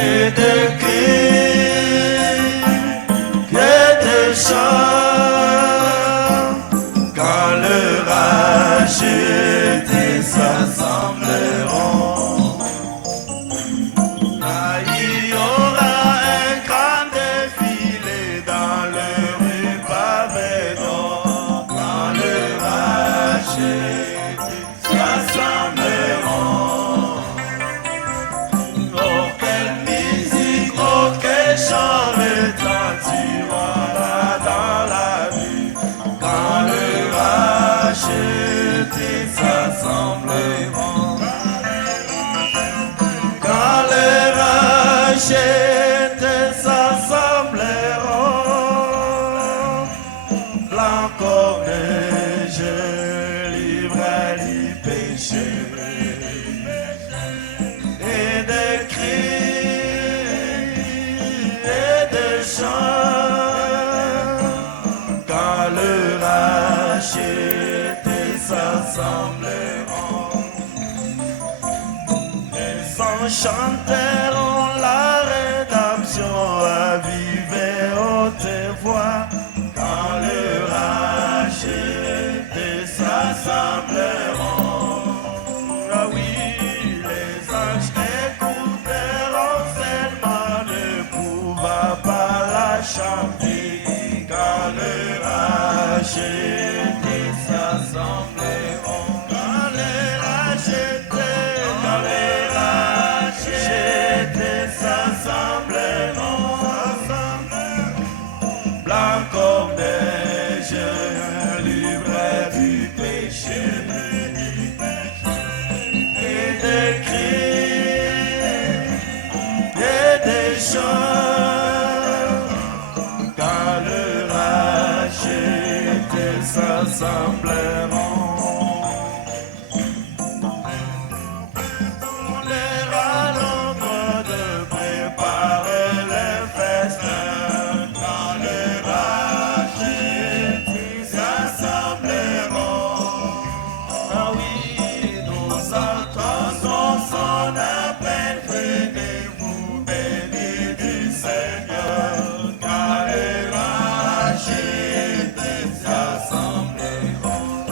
et de cris et de chants quand le racheté s'assembleront. Là, il y aura un grand défilé dans le rue pavée d'or quand le racheté s'assembleront. Oh, quelle musique, oh, quel chant retentira là dans la vie quand le racheté s'assembleront. Quand les rachetés s'assembleront, blanc comme neige, libre du péché et de cris et de chants quand le racheté s'assembleront. Ils chanteront la rédemption à vive et haute voix quand le racheté s'assembleront. Ah oui, les anges écouteront seulement ne pouvant pas la chanter quand le racheté s'assembleront. Quand les rachetés, quand les rachetés s'assembleront, blanc comme neige, libre du péché et des cris et des chants quand le racheté s'assembleront. On leur l'ordre de préparer le festin quand le racheté s'assembleront. Ah oui, nous entendons son appel, venez-vous bénis du Seigneur, car les rachetés s'assembleront.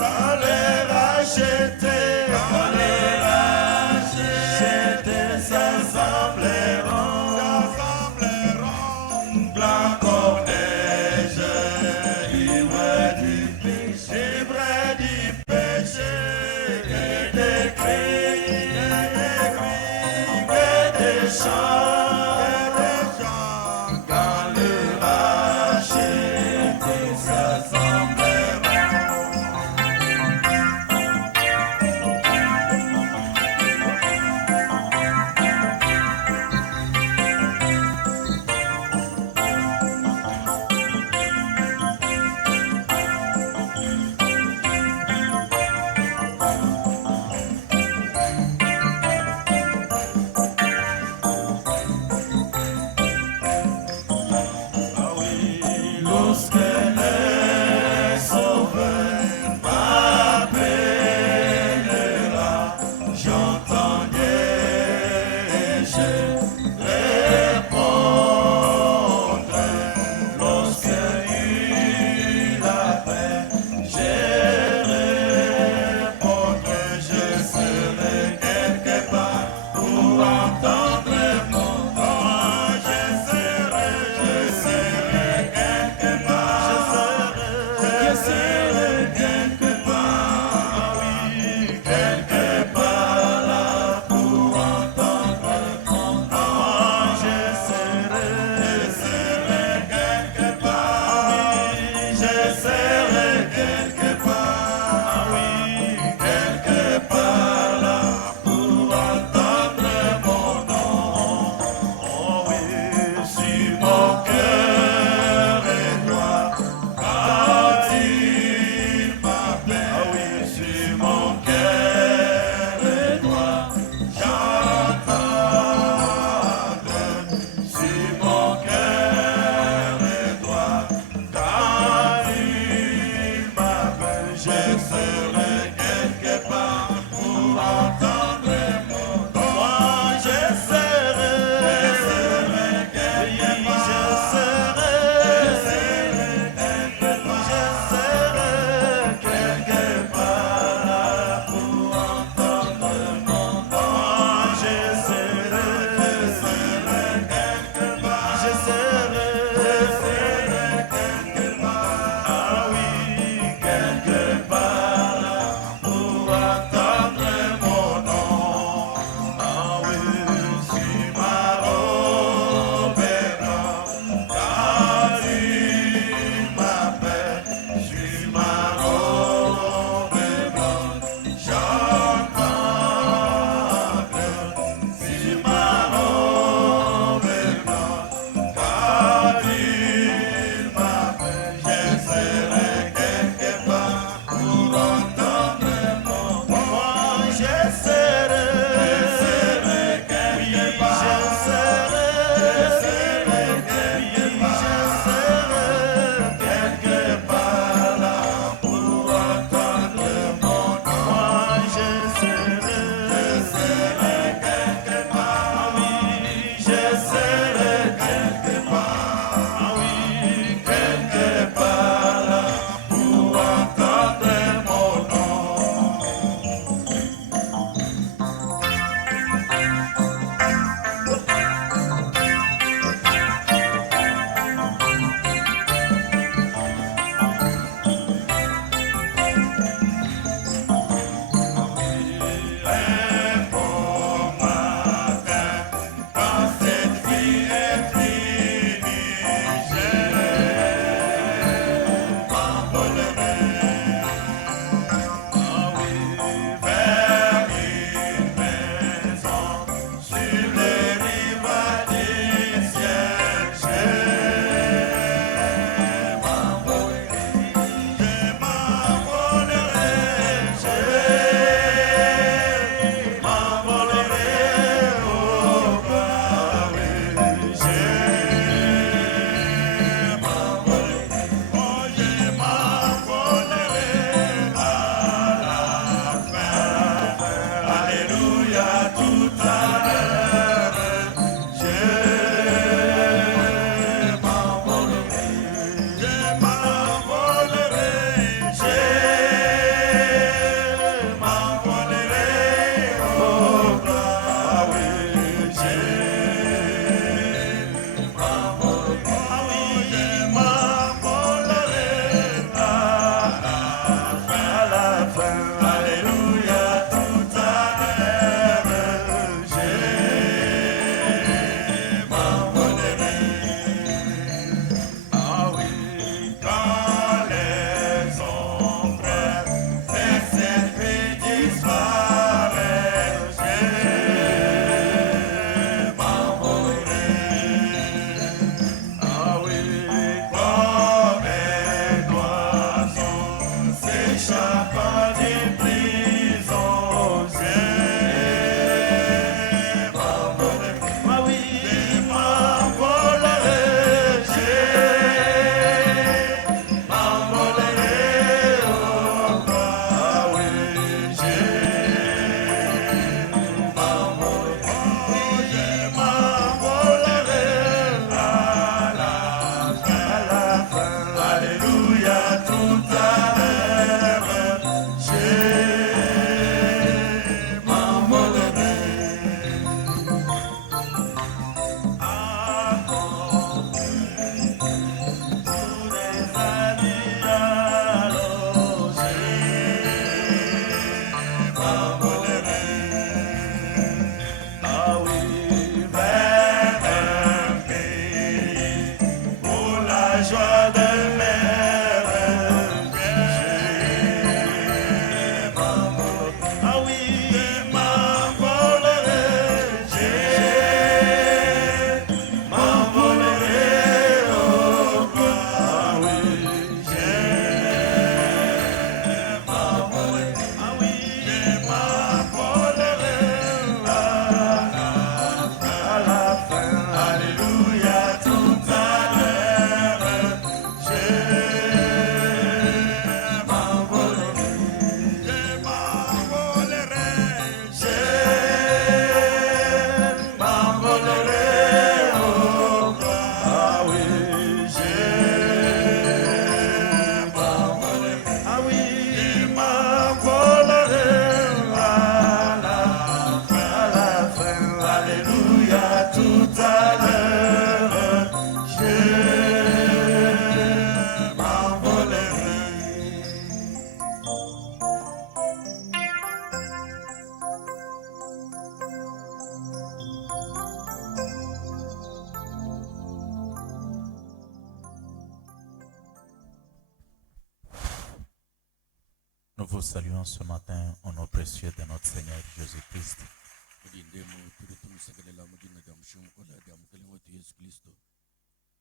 Nous vous saluons ce matin au nom précieux de notre Seigneur Jésus-Christ.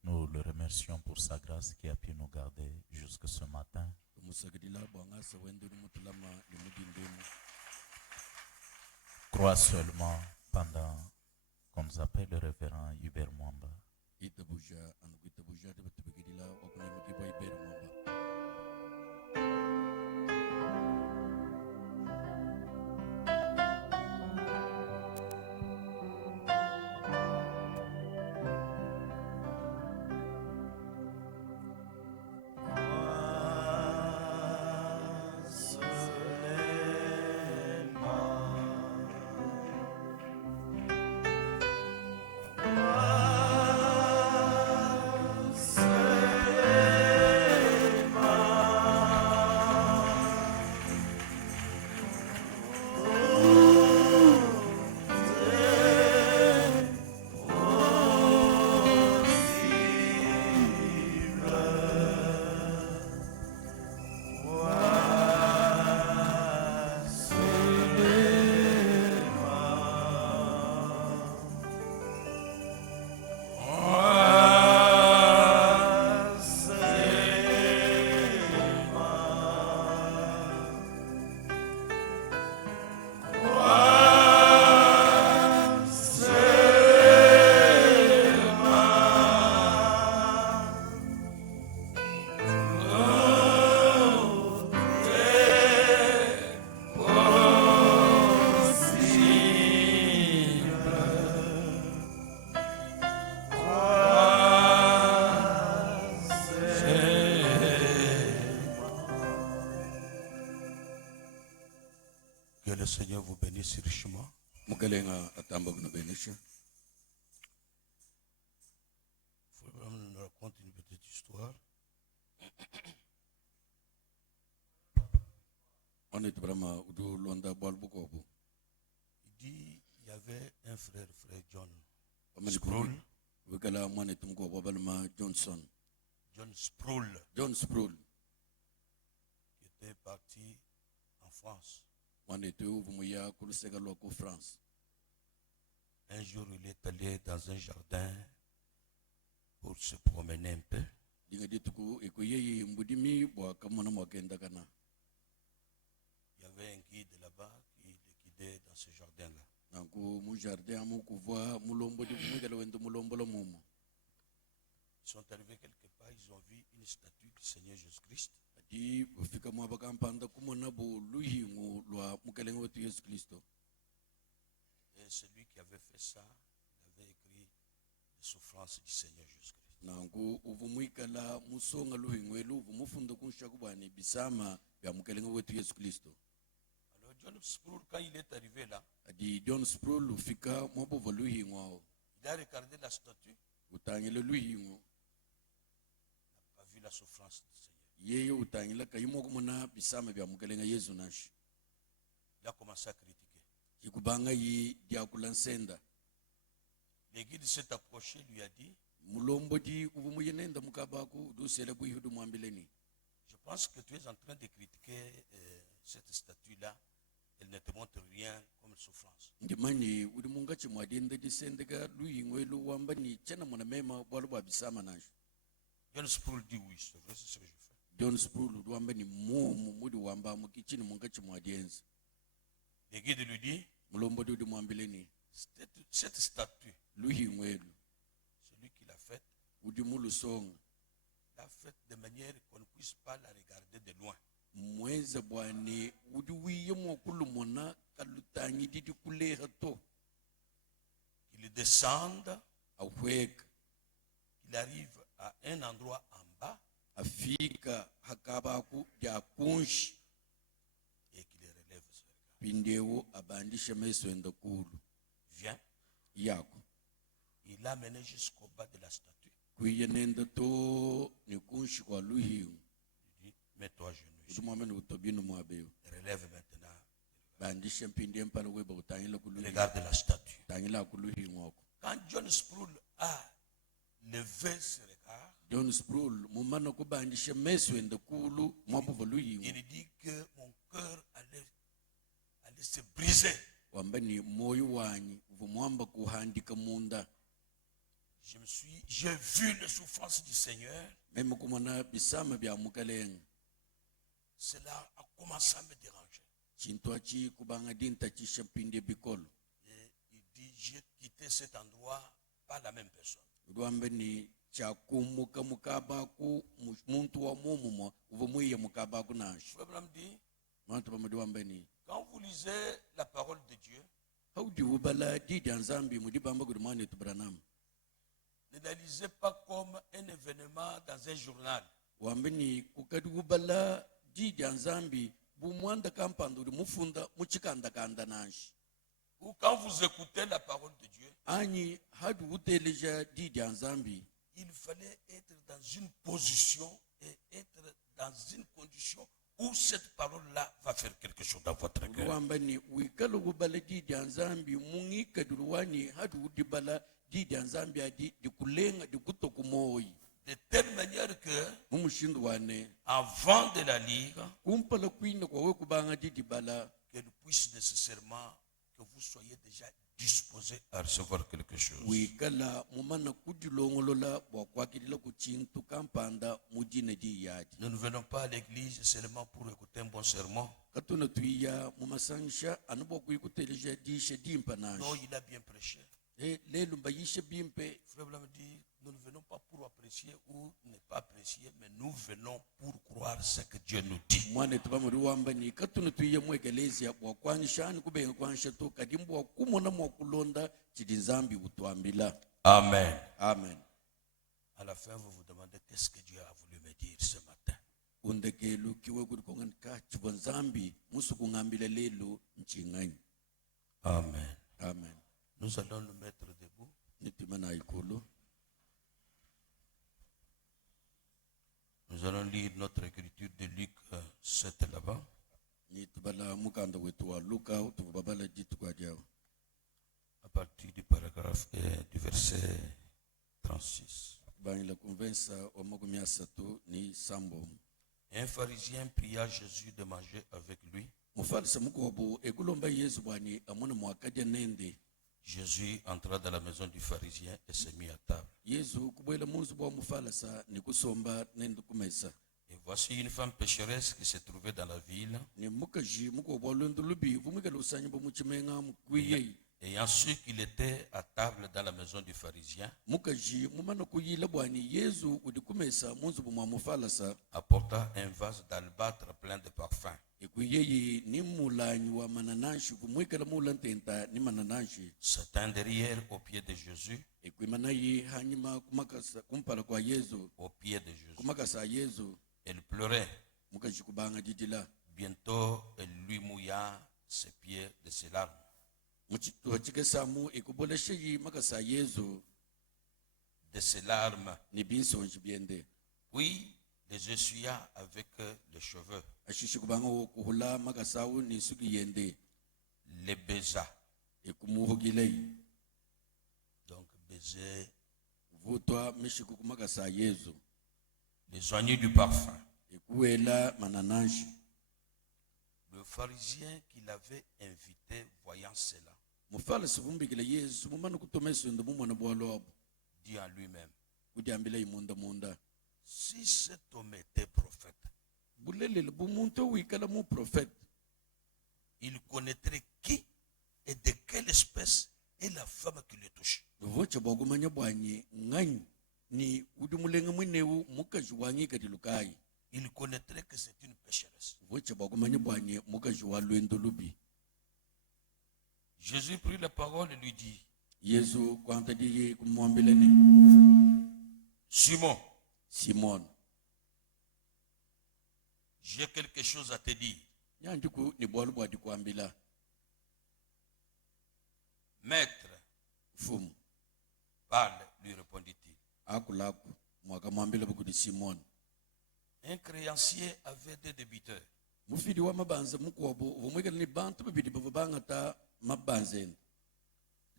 Nous le remercions pour sa grâce qui a pu nous garder jusque ce matin. Crois seulement pendant qu'on nous appelle le révérend Hubert Mwamba. Que le Seigneur vous bénisse richement. Il faut vraiment nous raconter une petite histoire. Il dit il y avait un frère John Sproul. John Sproul qui était parti en France. Un jour, il est allé dans un jardin pour se promener un peu. Il y avait un guide là-bas qui le guidait dans ce jardin-là. Ils sont arrivés quelque part, ils ont vu une statue du Seigneur Jésus-Christ. Et celui qui avait fait ça, il avait écrit les souffrances du Seigneur Jésus-Christ. Alors John Sproul, quand il est arrivé là, il a regardé la statue, il n'a pas vu la souffrance du Seigneur. Il a commencé à critiquer. Le guide s'est approché, lui a dit, je pense que tu es en train de critiquer cette statue-là. Elle ne te montre rien comme souffrance. John Sproul dit oui, c'est vrai, c'est ce que je fais. Le guide lui dit, cette statue, celui qui l'a faite, l'a faite de manière qu'on ne puisse pas la regarder de loin. Qu'il descende, qu'il arrive à un endroit en bas, et qu'il relève ce regard. Viens. Il l'a mené jusqu'au bas de la statue. Il dit, mets-toi à genoux. Relève maintenant. Regarde la statue. Quand John Sproul a levé ce regard, il dit que mon cœur allait se briser. wamba ni moyo wanyi vumwamba kuhandika munda. J'ai vu les souffrances du Seigneur. Meme kumona bisama bya mukalenga. Cela a commencé à me déranger. Chintwachi kubanga dinta chisha pinde bikolo. Et il dit, j'ai quitté cet endroit, pas la même personne. Wamba ni chakumuka mukabaku muntu wa mumumo uvumuye mukabaku nashi. Abraham dit, Mantu pamudi wamba ni quand vous lisez la parole de Dieu, haudi ubala didi anzambi mudibamba kudumane tubranam. ne la lisez pas comme un événement dans un journal. Wamba ni kukadi ubala didi anzambi bumwanda kampanduri mufunda muchikanda kanda nashi. Ou quand vous écoutez la parole de Dieu, Ani hadu uteleja didi anzambi. il fallait être dans une position et être dans une condition où cette parole-là va faire quelque chose dans votre cœur. Wamba ni wikalo ubala didi anzambi mungi kadurwani hadu udibala didi anzambi adi dikulenga dikutokumoi. De telle manière que, Mumushindu wane avant de la lire, kumpala kwina kwa wekubanga didi bala qu'elle puisse nécessairement que vous soyez déjà disposé à recevoir quelque chose. wikala mumana kudilongolola bwakwakilila kuchintu kampanda mujine di yadi. Nous ne venons pas à l'église seulement pour écouter un bon sermon. Katuna tuiya mumasansha anubwa kuikuteleja dishe dimpa Non, nashi. il a bien prêché. Lelu mbayishe bimpe. Frère Blanc dit, nous ne venons pas pour apprécier ou ne pas apprécier, mais nous venons pour croire ce que Dieu nous dit. Mwane tubamuri wamba ni katuna tuiya mwekelezia bwakwanisha ani kubenga kwanisha tu kadimbu wakumona mwakulonda chidinzambi utwambila. Amen. Amen. À la fin, vous vous demandez qu'est-ce que Dieu a voulu me dire ce matin. Undekelu kiwe kudikongan ka chibonzambi musu kungambila lelu mchingani. Amen. Amen. Nous allons nous mettre debout. Nitimana ikulu. Nous allons lire notre écriture de Luc 7 là-bas. Nitubala mukanda wetu wa Luka utubabala jitu kwa jao. À partir du paragraphe du verset 36. Bani la convensa wa magumi asatu ni sambo. Un pharisien pria Jésus de manger avec lui. Mufalisa mukobo ekulomba Yesu bwani amuna mwakaja nende. Jésus entra dans la maison du pharisien et se mit à table. Yesu kubwela munzu bwa mufalisa ni kusomba nende kumesa. Et voici une femme pécheresse qui se trouvait dans la ville. Ni mukaji mukobo lwendo lubi vumikala usanyi bo muchimenga mukwiye. Ayant su qu'il était à table dans la maison du pharisien, Mukaji mumana kuyila bwani Yesu udikumesa munzu bwa mufalisa. apporta un vase d'albâtre plein de parfums. Ekuyeyi ni mulanyi wa mananashi kumwikala mulantenta ni mananashi. Se tint derrière aux pieds de Jésus, Ekwimanayi hanyuma kumakasa kumpala kwa Yesu aux pieds de Jésus. kumakasa Yesu Elle pleurait. mukaji kubanga jijila. Bientôt, elle lui mouilla ses pieds de ses larmes. Muchituwa chikesamu ekubolesheyi makasa Yesu De ses larmes. ni binsonji biende. Puis, les essuya avec les cheveux, Ashishi kubanga kuhula makasawu ni suki yende. les baisa. Ekumuhugilei Donc, baiser, vutwa mishiku kumakasa Yesu. les oignons du parfum. Ekuwela mananashi. Le pharisien qui l'avait invité, voyant cela, Mufalisa vumbikila Yesu mumana kutomesa ndo mumwana bwalobo. dit en lui-même, Kudiambila imunda munda. si cet homme était prophète, Bulelele bumuntu wikala mu prophète. il connaîtrait qui et de quelle espèce est la femme qui le touche. Vocha bogumanya bwanye ngani ni udimulenga mwenewu mukaji wanyi kadilukai. Il connaîtrait que c'est une pécheresse. Vocha bogumanya bwanye mukaji wa lwendo lubi. Jésus prit la parole et lui dit, Yesu kwanta diye kumwambileni. Simon, Simon. j'ai quelque chose à te dire. Nyandiku ni bwalu bwadi kuambila. Maître, Fumu. parle, lui répondit-il. Akulaku. Mwaka mwambila bukudi Simon. Un créancier avait deux débiteurs. Mufidi wa mabanza mukwobo vumwekala ni bantu babidi bavabanga ta mabanzeni.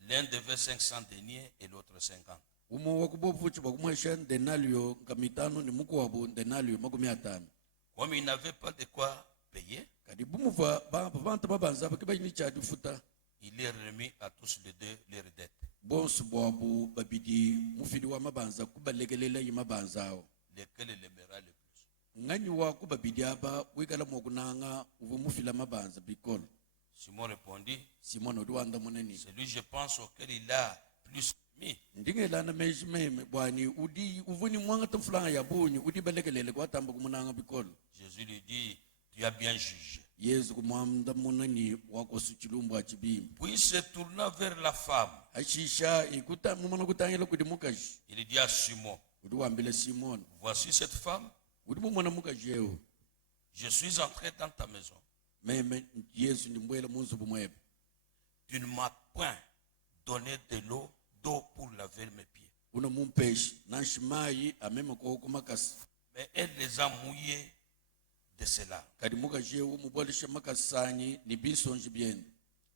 L'un devait 500 deniers et l'autre 50. Umo wakubobu fuchi bakumwesha denalio kamitano ni mukwobo denalio makumi atano. Comme il n'avait pas de quoi payé. kadi bumuva bantu babanza bakibayini chadi futa Il est remis à tous les deux leurs dettes. bonsu bobu babidi mufidi wa mabanza kubalekelela yimabanza awo Lequel l'aimera le plus? ngani wa kubabidi aba wikala mokunanga uvu mufila mabanza bikolo Simon répondit, simon odiwanda muneni c'est lui je pense auquel il a plus mis. ndingelana mejimeme bwani udi uvuni mwanga tumfulanga ya bunyi udi balekelele kwatamba kumunanga bikolo Jésus lui dit, tu as bien jugé. yesu kumwamda munani wako suchilumbu achibimbi Puis se tourna vers la femme. ashisha ikuta mumana kutangela kudi mukaji Il dit à Simon, udi wambile simon voici cette femme, udi mumana mukaji ewo je suis entré dans ta maison. meme yesu ndimbwela munzu bumwebe Tu ne m'as point donné de d'eau pour laver mes pieds. una mumpeshi nashimayi ameme koko makasi Mais elle les a mouillés de cela. kadi mukaji ewo mubolisha makasanyi ni bisonji byene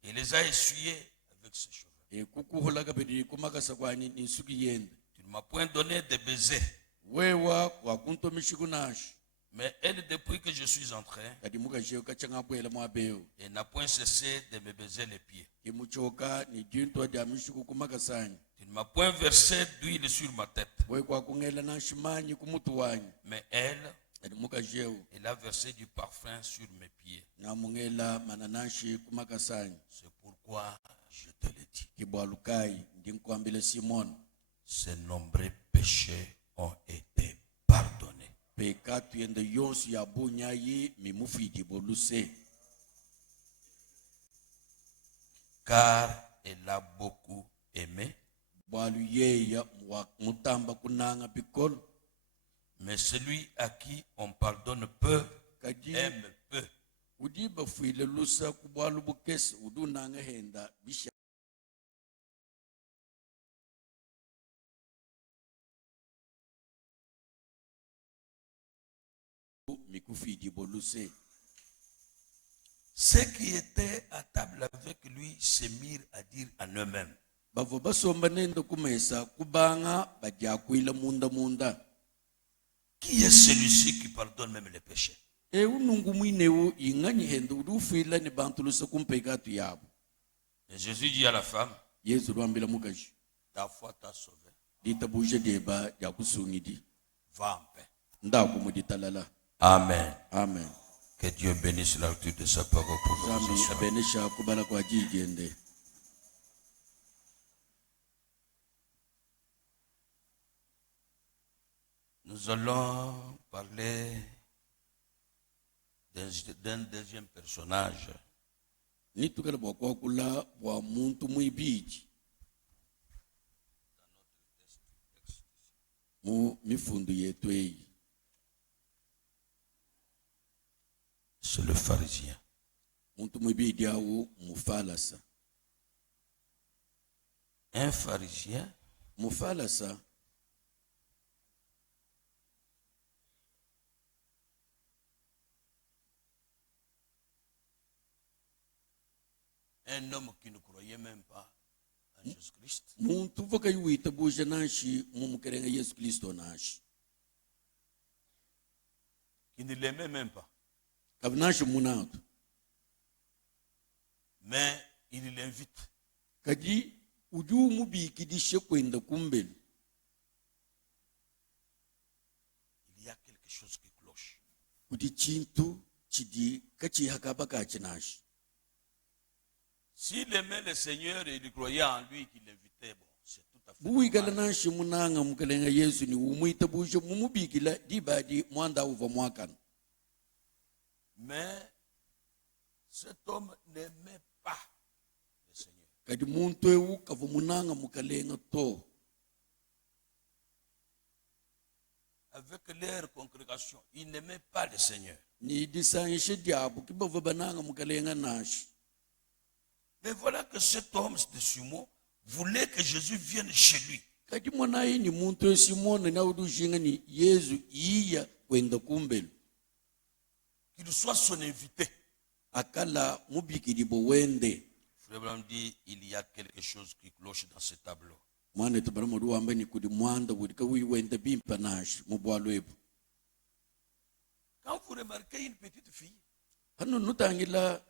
Il les a essuyés avec ses cheveux. kukuhulaga bedi kumakasa kwani ni suki yende Tu ne m'as point donné de baisers. wewa wakuntomishi kunashi Mais elle, depuis que je suis entré, kadi mukaji ewo kachanga bwela mwabeo elle n'a point cessé de me baiser les pieds. kimuchoka ni dinto dyamishiku kumakasanyi Tu ne m'as point versé d'huile sur ma tête. we kwakungela nashimanyi kumutu wanyi Mais elle, kadi mukaji ewo elle a versé du parfum sur mes pieds. namungela mananashi kumakasanyi C'est pourquoi je te le dis. kibwalukai ndinkwambile simon Ces nombreux péchés ont été pardonnés. peka tuyende yonsu ya bunyayi mimufidi boluse Car elle a beaucoup aimé. bwalu yeya mutamba kunanga bikolo Mais celui à qui on pardonne peu, kadi aime peu. udi bafuile lusa kubwalu bukesi udi unanga henda bisha mikufidi boluse Ceux qui étaient à table avec lui se mirent à dire en eux-mêmes, bavo basomba nenda kumesa kubanga badyakwila munda qui est celui-ci qui pardonne même les péchés? unungu mwinewu ingani henda udi ufuila ni bantu lusa kumpekatu yabo Et Jésus dit à la femme, yesu lwambila mukaji ta foi t'a sauvé. litabuje deba dyakusungidi Va en paix. ndakumuditala Amen. amen Que Dieu bénisse la lecture de sa parole pour nous. zambi ce soir. abenesha kubala kwa jijende Nous allons parler d'un deuxième personnage. nitukala bwakwakula bwa muntu mwibiji mu mifundu yetu eyi C'est le pharisien. muntu mwibiji awu mufalasa Un pharisien mufalasa un homme qui ne croyait même pas en Jésus-Christ, muntu vakayiwita buja nashi mumukerenga yesu kristo nashi qui ne l'aimait même pas, kavi nashi munatu mais il l'invite. kadi udi umubikidishe kwenda kumbele Il y a quelque chose qui cloche. kuti chintu chidi kachihakaba kachinashi S'il aimait le Seigneur et il croyait en lui qu'il l'invitait, bon, c'est tout à fait buwikala normal. nashi munanga mukelenga yesu ni umwita buja mumubikila dibadi mwanda uva mwakana Mais cet homme n'aimait pas le Seigneur. kadi muntu ewu kava munanga mukalenga to Avec leur congrégation, il n'aimait pas le Seigneur. ni disanyishe diabu kibava bananga mukalenga nashi Mais voilà que cet homme de Simon voulait que Jésus vienne chez lui. kadi mwanayi ni muntu esimona naudushinga ni yesu iya kwenda kumbele Qu'il soit son invité. akala mubikidi bowende Frère Branham dit, il y a quelque chose qui cloche dans ce tableau. mwana tabara modu wamba ni kudi mwanda wudi ka wenda bimpa nashi mubwalo ebu Quand vous remarquez une petite fille, hano nutangila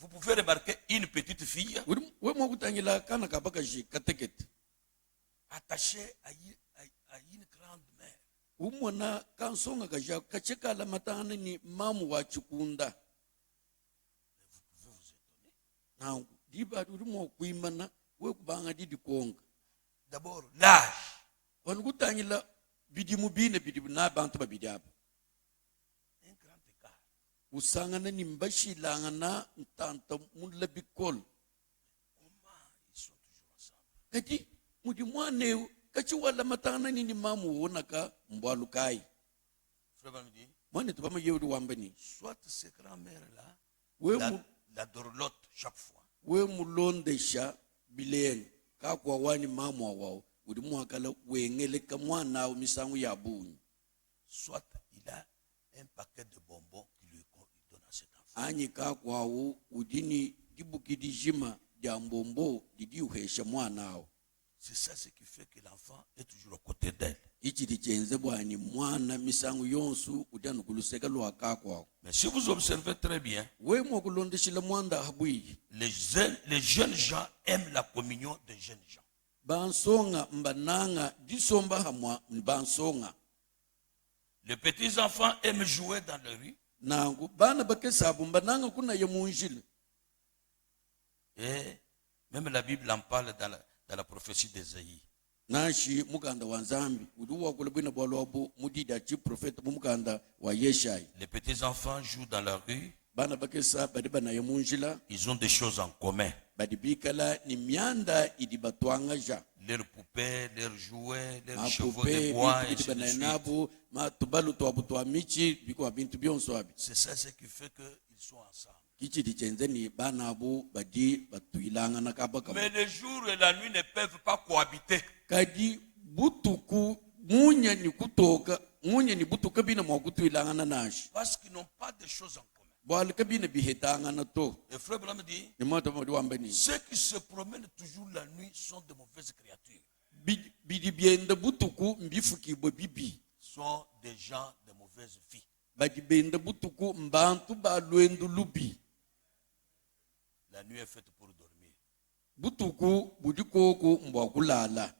Vous pouvez remarquer une petite fille we mo kutangila kana kabaka ji katekete attachée à une grande mère. umona kansonga kaja kachekala matana ni mamu wa chikunda Vous vous étonnez. na diba mo kuimana we kubanga didi konga D'abord, l'âge. wan kutangila bidimu bine bidimu na bantu babidaba Un grand écart. usangana ni mbashilanga na ntanta mulabikol Comment ils sont toujours ensemble? kati mudi mwane kachi wala matana ni mamu wonaka mbwalukai Frère Branham dit, mwane tubama yewdi wambani soit ces grands-mères-là, we mu la dorlote chaque fois. we mulondesha bileng ka kwa wani mamu wao udi mwakala wengele ka mwana au misangu ya bunyi Soit il a un paquet de bonbons qu'il donne à cet enfant. anyi ka kwa udini dibukidi jima dia mbombo didi uhesha mwana au C'est ça ce qui fait que l'enfant est toujours aux côtés d'elle. ichi dichenze bwani mwana misangu yonsu udanu kuluseka lwa ka kwa Mais si vous observez très bien, we mwakulondeshila mwanda habwi les jeunes gens aiment la communion des jeunes gens. bansonga mbananga disomba hamwa bansonga Les petits enfants aiment jouer dans la rue. nangu bana bakesabu mbananga kuna ye munjila Et même la Bible en parle dans la prophétie d'Ésaïe. nashi mukanda wa nzambi udi wakula bwina bwalwabo mudida chi profeta mumukanda wa yeshai Les petits enfants jouent dans la rue. bana bakesa badi bana ye munjila Ils ont des choses en commun. badi bikala ni myanda idi batwangaja Leurs poupées, leurs jouets, leurs chevaux mapupe de bois, bidi ainsi de bana suite. nabo matubalu twabu twa michi biko bintu byonso abi C'est ça ce qui fait qu'ils sont ensemble. kichi dichenze ni bana abo badi batuilanga na kabaka Mais le jour et la nuit ne peuvent pas cohabiter. kadi butuku munya ni kutoka munya ni butuka bina mwakutuilanga na nashi Parce qu'ils n'ont pas de choses en commun. bwali kabina bihetanga na to Et Frère Branham dit, ni moto mo wambani ceux qui se promènent toujours la nuit sont de mauvaises créatures. bidi bienda butuku mbifukibwe bibi Sont des gens de mauvaise vie. badi benda butuku mbantu balwendu lubi La nuit est faite pour dormir. butuku budi koko mbwakulala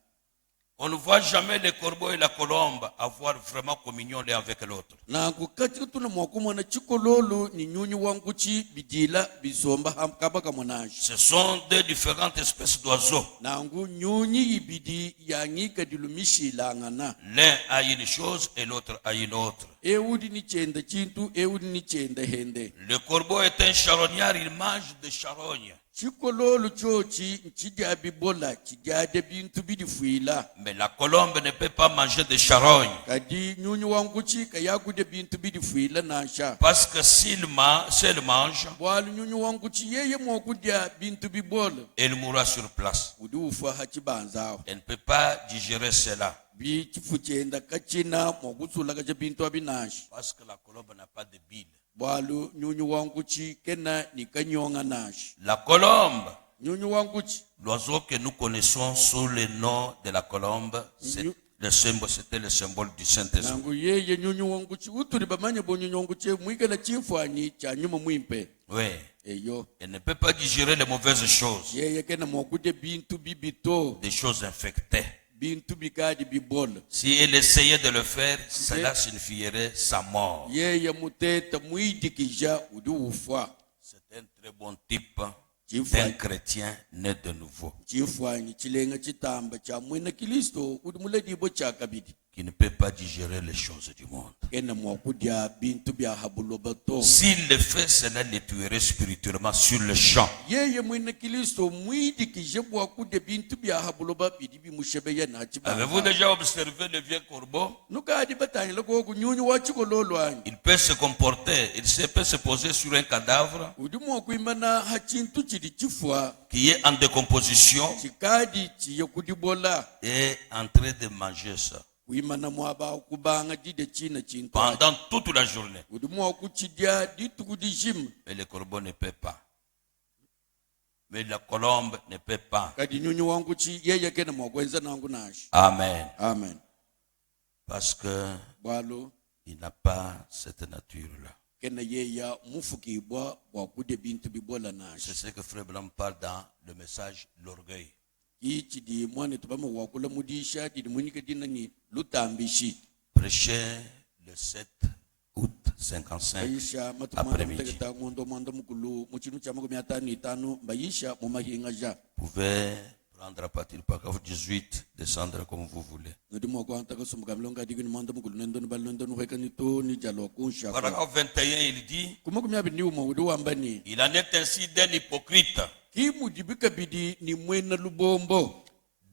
On ne voit jamais le corbeau et la colombe avoir vraiment communion l'un avec l'autre. naku kati tuna mwakumona chikololo ni nyunyu wangu chi bidila bisomba kabaka monashi Ce sont deux différentes espèces d'oiseaux. nangu nyunyi ibidi yangika dilumishilangana L'un a une chose et l'autre a une autre. eudi ni chenda chintu eudi ni chenda hende Le corbeau est un charognard, il mange des charognes. chikololo chochi nchidya bibola chidyade bintu bidifuila Mais la colombe ne peut pas manger des charognes. kadi nyunyu wangu chi kayakude bintu bidifuila nasha Parce que s'il mange, bwali nyunyu wangu chi yeye mwakudya bintu bibola elle mourra sur place. udi ufa hachibanzawo Elle ne peut pas digérer cela. bichifu chenda kachina mwakutsula kacha bintu abinashi Parce que la colombe n'a pas de bile. bwali nyunyu wangu chi kena nikanyonga nashi La colombe, nyunyu wangu chi l'oiseau que nous connaissons sous le nom de la colombe, c'était le symbole du Saint-Esprit. nangu yeye nyunyu wangu chi utuli bamanye bo nyunyu wangu chi mwikala chimfani cha nyuma mwimpe Oui. eyo Elle ne peut pas digérer les mauvaises choses, yeye kena mwakudya bintu bibito des choses infectées. bintu bikadi bibola Si elle essayait de le faire, cela signifierait sa mort. yeye muteta mwidikija udi ufa C'est un très bon type d'un chimfani chrétien né de nouveau, chimfani chilenga chitamba cha mwina kristo udi muledibo cha kabidi qui ne peut pas digérer les choses du monde. kena mwakudya bintu bya habuloba to S'il le fait, cela le tuerait spirituellement sur le champ. yeye mwina kristo mwidikije bwakudya bintu bya habuloba bidi bimushebeya na Avez-vous chibanga déjà observé le vieux corbeau? nukadi batangila koku nyunyu wa chikololwanyi Il peut se comporter, peut se poser sur un cadavre udi mwakuimana ha chintu chidi chifwa qui est en décomposition chikadi chiye kudibola et en train de manger ça kuimana mwaba kubanga dide china chintu pendant toute la journée. udi mwakuchidya dituku dijima Mais le corbeau ne peut pas. Mais la colombe ne peut pas. kadi nyunyu wangu chi yeye kena mwakwenza nangu nashi Amen. amen Parce que bwalo il n'a pas cette nature-là. kena yeya mufukibwa bwakude bintu bibola nashi. C'est ce que Frère Branham parle dans le message l'orgueil. Ichi di mwane tubama wakula mudisha di munyike dina ni lutambishi. Prêché le 7 août 55 Bayisha après-midi. matumanda ngondo mwanda mukulu muchinu cha mago miatani itano bayisha mumahinga ja. Vous pouvez prendre à partir du paragraphe 18, descendre comme vous voulez. Paragraphe 21, il dit, il en est ainsi d'un hypocrite,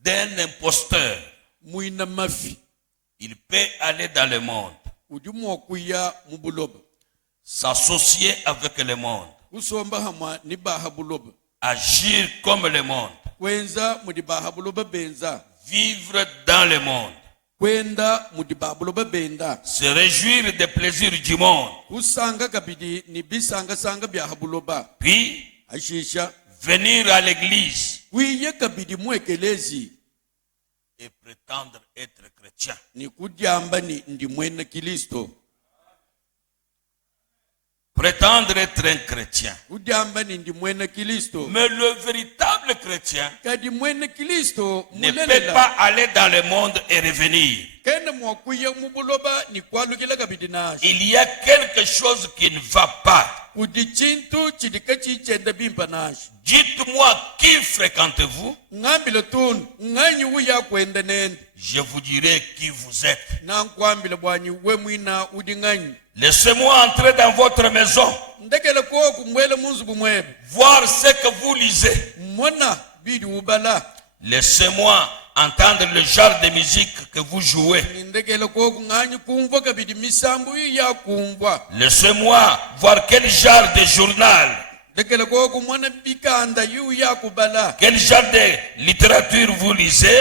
d'un imposteur. Il peut aller dans le monde, s'associer avec le monde, agir comme le monde, vivre dans le monde, se réjouir des plaisirs du monde, puis venir à l'église et prétendre être chrétien. Prétendre être un chrétien. Mais le véritable chrétien ne peut pas aller dans le monde et revenir. Il y a quelque chose qui ne va pas. Dites-moi qui fréquentez-vous? Je vous dirai qui vous êtes. Laissez-moi entrer dans votre maison, voir ce que vous lisez. Laissez-moi entendre le genre de musique que vous jouez. Laissez-moi voir quel genre de journal, quel genre de littérature vous lisez.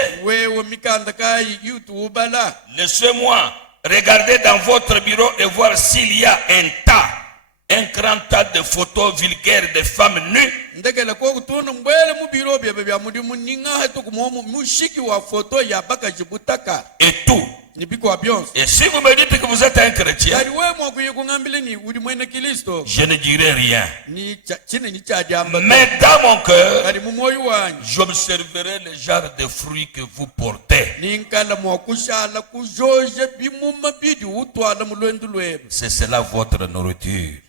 Laissez-moi regarder dans votre bureau et voir s'il y a un grand tas de photos vulgaires de femmes nues. Et tout. Et si vous me dites que vous êtes un chrétien, je ne dirai rien. Mais dans mon cœur, j'observerai le genre de fruits que vous portez. C'est cela votre nourriture.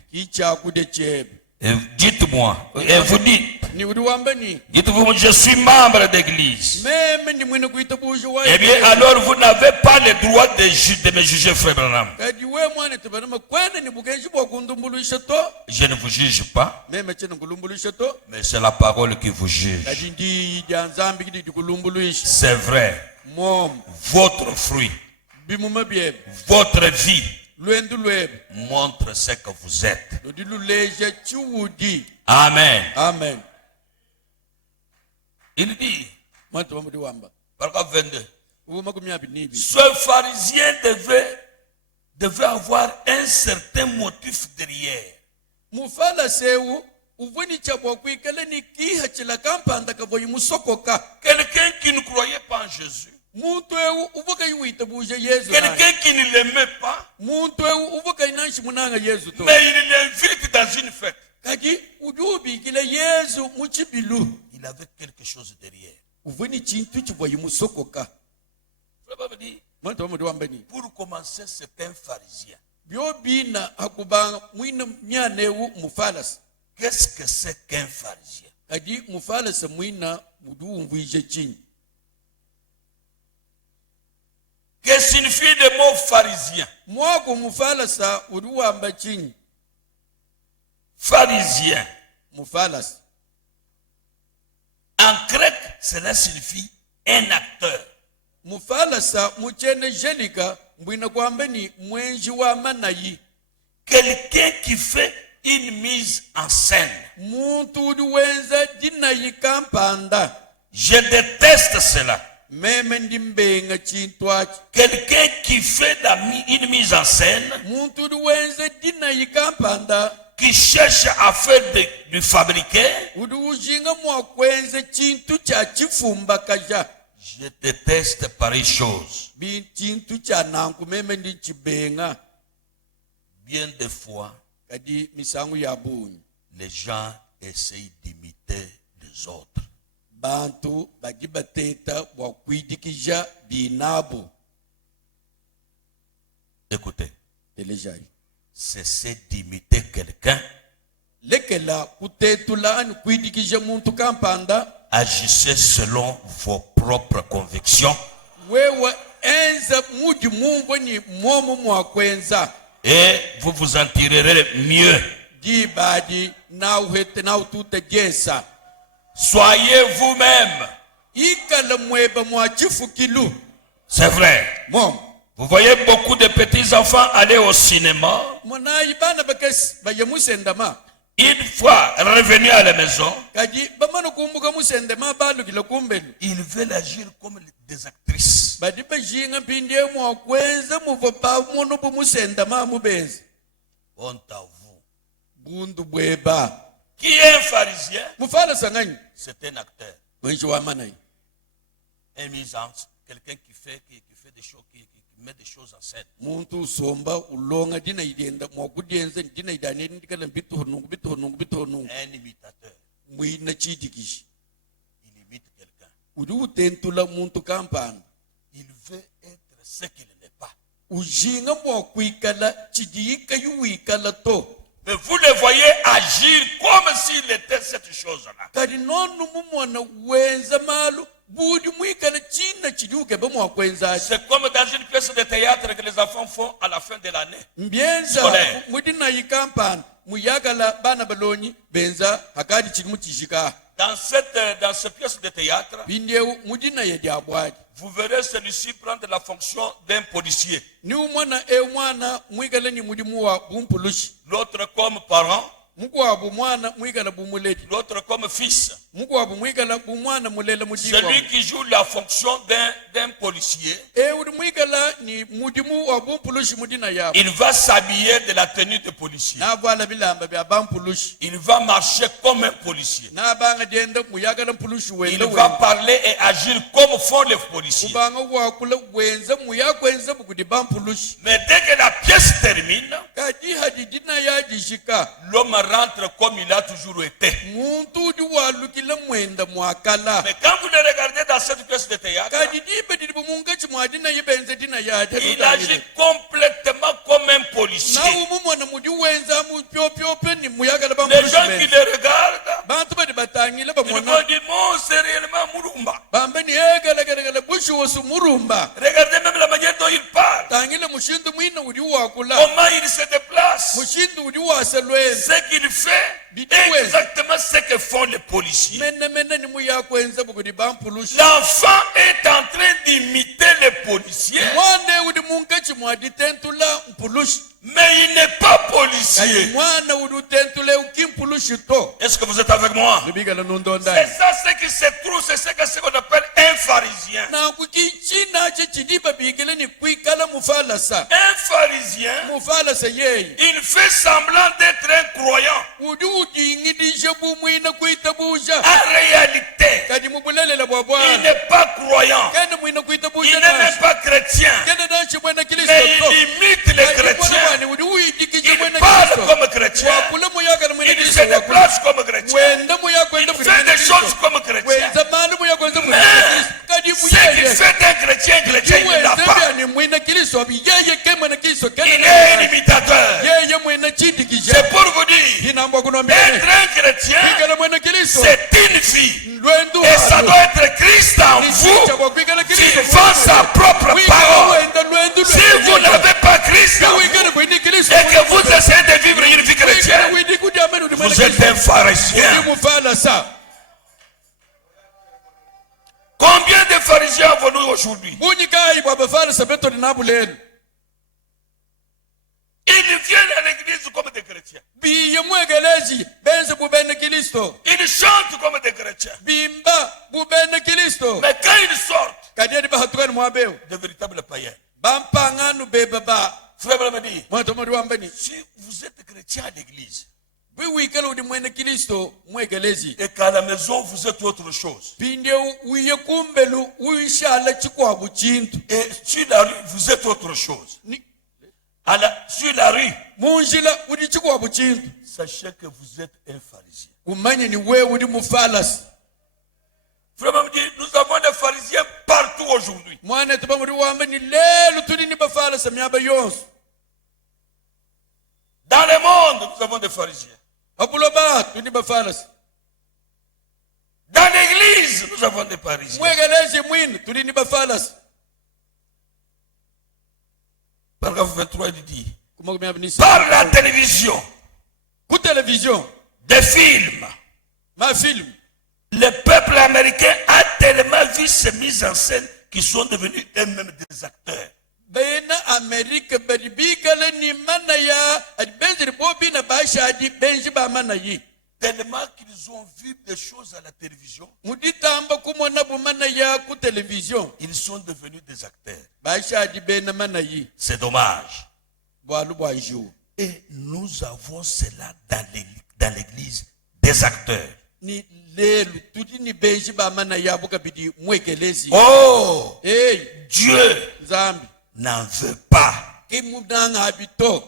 Et dites-moi, et vous dites-vous, je suis membre d'église. Eh bien, alors vous n'avez pas le droit de me juger, Frère Branham. Je ne vous juge pas, mais c'est la parole qui vous juge. C'est vrai. Votre fruit, votre vie montre ce que vous êtes. Amen. Amen. Il dit, paragraphe 22, ce pharisien devait avoir un certain motif derrière. Quelqu'un qui ne croyait pas en Jésus. Quelqu'un qui ne l'aimait pas. Mais il l'invite dans une fête. Il avait quelque chose derrière. Pour commencer, c'est un pharisien. Qu'est-ce que c'est qu'un pharisien? Que signifie le mot pharisien? Pharisien. En grec, cela signifie un acteur. Quelqu'un qui fait une mise en scène. Je déteste cela. Quelqu'un qui fait une mise en scène, qui cherche à faire du fabriqué. Je déteste pareille chose. Bien des fois, Les gens essayent d'imiter les autres. Bantu bagibateta wakwidikija binabo. Écoutez, Telejai. cessez d'imiter quelqu'un. Lekela kutetula ani kwidikija muntu kampanda. Agissez selon vos propres convictions. Wewe enza mudi mumbo ni momo mwakwenza. Et vous vous en tirerez mieux. Dibadi na uhete na utute jesa. Soyez vous-même. Ikala mweba mwachifukilu. C'est vrai. Mom. Vous voyez beaucoup de petits enfants aller au cinéma. Mona ibana bakes bayamusendama. Une fois revenus à la maison, Kaji bamano kumbuka musendama balu kila kumbelu. ils veulent agir comme des actrices. Badiba jinga pindie mwakwenza muvapa mono bu musendama mubenzi. Honte à vous. Bundu bweba. Qui est un pharisien? Mufala sangani. C'est un acteur. Wenji wa manai. Un misant, quelqu'un qui fait des choses, qui met des choses en scène. Muntu somba ulonga dina idenda mwakudienza dina idane ndikala bitu honungu. Un imitateur. Mwina chidikishi. Il imite quelqu'un. Udu tentula muntu kampana. Il veut être ce qu'il n'est pas. Ujinga mwakuikala chidika yuikala to. Mais vous le voyez agir comme s'il était cette chose-là. Kadi nonu mumwana wenza malu budi mwikala china chiduke ba mwakwenza. C'est comme dans une pièce de théâtre que les enfants font à la fin de l'année. Mbienza Scolaire. mudina yikampana muyagala bana balonyi benza hakadi chimutishika. Dans cette pièce de théâtre, Bindie mudina yedi abwadi. vous verrez celui-ci prendre la fonction d'un policier. Ni umwana mwana mwigala ni mudimu wa bumpulushi. L'autre comme parent, Mugwa bu mwana mwigala bumuledi. l'autre comme fils. Mugwa bu mwigala bu mwana mulela mudiwa. Celui qui joue la fonction d'un policier, Udi mwigala ni mudimu wa bumpulushi mudina yabo. il va s'habiller de la tenue de policier. Na bwala bilamba bya bampulushi. Il va marcher comme un policier. Na banga denda muyagala mpulushi Il wenda va wenda. parler et agir comme font les policiers. Kubanga wakula wenza muyakwenza bukudi bampulushi. Mais dès que la pièce termine, Kadi hadidina yajishika. l'homme rentre comme il a toujours été. Muntu di walukila mwenda mwakala. Mais quand vous le regardez dans cette pièce de théâtre, Kadi dibe di bumungachi mwadina yebenze dina yate. il agit complètement comme un policier. Na umumwana mudi wenza mu pyopyope ni muyagala Les bampulushi. gens qui le regardent, Bantu badi batangile ils vont bamwana. dire, non, c'est réellement Murumba. Bambe ni egala bushi wosu murumba. Regardez même la manière dont il parle. Tangile mushindu mwina udi wakula. Comment il se déplace. Mushindu udi waselwenza. Ce qu'il fait est exactement ce que font les policiers. Mene ni muyakwenza bukudi bampulushi. L'enfant est en train d'imiter les policiers, Mwana udi mungachi mwadi tentula mpulushi. mais il n'est pas policier. Mwana udi tentule ukimpulushi to. Est-ce que vous êtes avec moi? Libigala C'est nundondai. ça ce qui se trouve, c'est ce qu'on appelle un pharisien. Na kukichina che chidiba bigele ni kuikala mufalasa. Un pharisien, Mufalasa yeye. il fait semblant d'être un croyant. Udi ingidisha bumwina kuitabuja. En réalité, Kadi mubulele la il bwabwana. n'est pas croyant. Kende mwina Il kuitabuja n'est même pas chrétien. Kende danshi mwena Kristo Mais to. il imite les chrétiens. Udi uidikije Il mwena parle Kristo. comme chrétien. Wakula muyaga na mwena Il se Kristo wakula. déplace comme chrétien. Wenda muyakwenda Il fait des choses comme chrétien. Wenda manu muyakwenda mwena Kristo. Kadi Ce qui muyeye. fait d'un chrétien, chrétien, il ne l'a pas. Ni mwena Kristo abi yeye ke mwena Kristo Il est un imitateur. yeye mwena chidikije. C'est pour vous dire, Hinamba kunombele. être un chrétien, Kwigala mwena Kristo. c'est une vie. Lwendu Et ça doit être Christ en vous, vivant sa propre parole. Si vous n'avez pas Christ en vous, et que vous essayez de vivre une vie chrétienne, vous êtes un pharisien. Combien de pharisiens avons-nous aujourd'hui? Ils viennent à l'église comme des chrétiens. Ils chantent comme des chrétiens. Mais quand ils sortent, de véritables païens. Frère me dit, si vous êtes chrétien à l'église, et qu'à la maison vous êtes autre chose, et sur la rue vous êtes autre chose, sur la rue, munjila udi chikwa buchintu sachez que vous êtes un pharisien. umanye ni wewe udi mufalasi. Vraiment, nous avons des pharisiens partout aujourd'hui. Mwana tubamuri wambe ni lelo tuli ni bafalasi myaba yonse. Dans le monde, nous avons des pharisiens. Abuloba tuli bafalasi. Dans l'église, nous avons des pharisiens. Mwegeleje mwini tuli ni bafalasi. Paragraphe 23, il dit, Kumagumya binisi. par la télévision, Ku télévision, des films, ma film. le peuple américain a tellement vu ces mises en scène qu'ils sont devenus eux-mêmes des acteurs. Bena Amerika baribikala ni mana ya adbenzi bobi na basha adi benji ba mana yi. Tellement qu'ils ont vu des choses à la télévision, Muditamba kumona bu mana ya ku télévision. ils sont devenus des acteurs. Basha adi bena mana yi. C'est dommage. Bwalu bwanju. Et nous avons cela dans l'église, des acteurs. Ni lelu tudi ni benji ba mana ya buka bidi mwekelezi. Oh, Hey, Dieu Zambi. n'en veut pas. Kimudanga habito.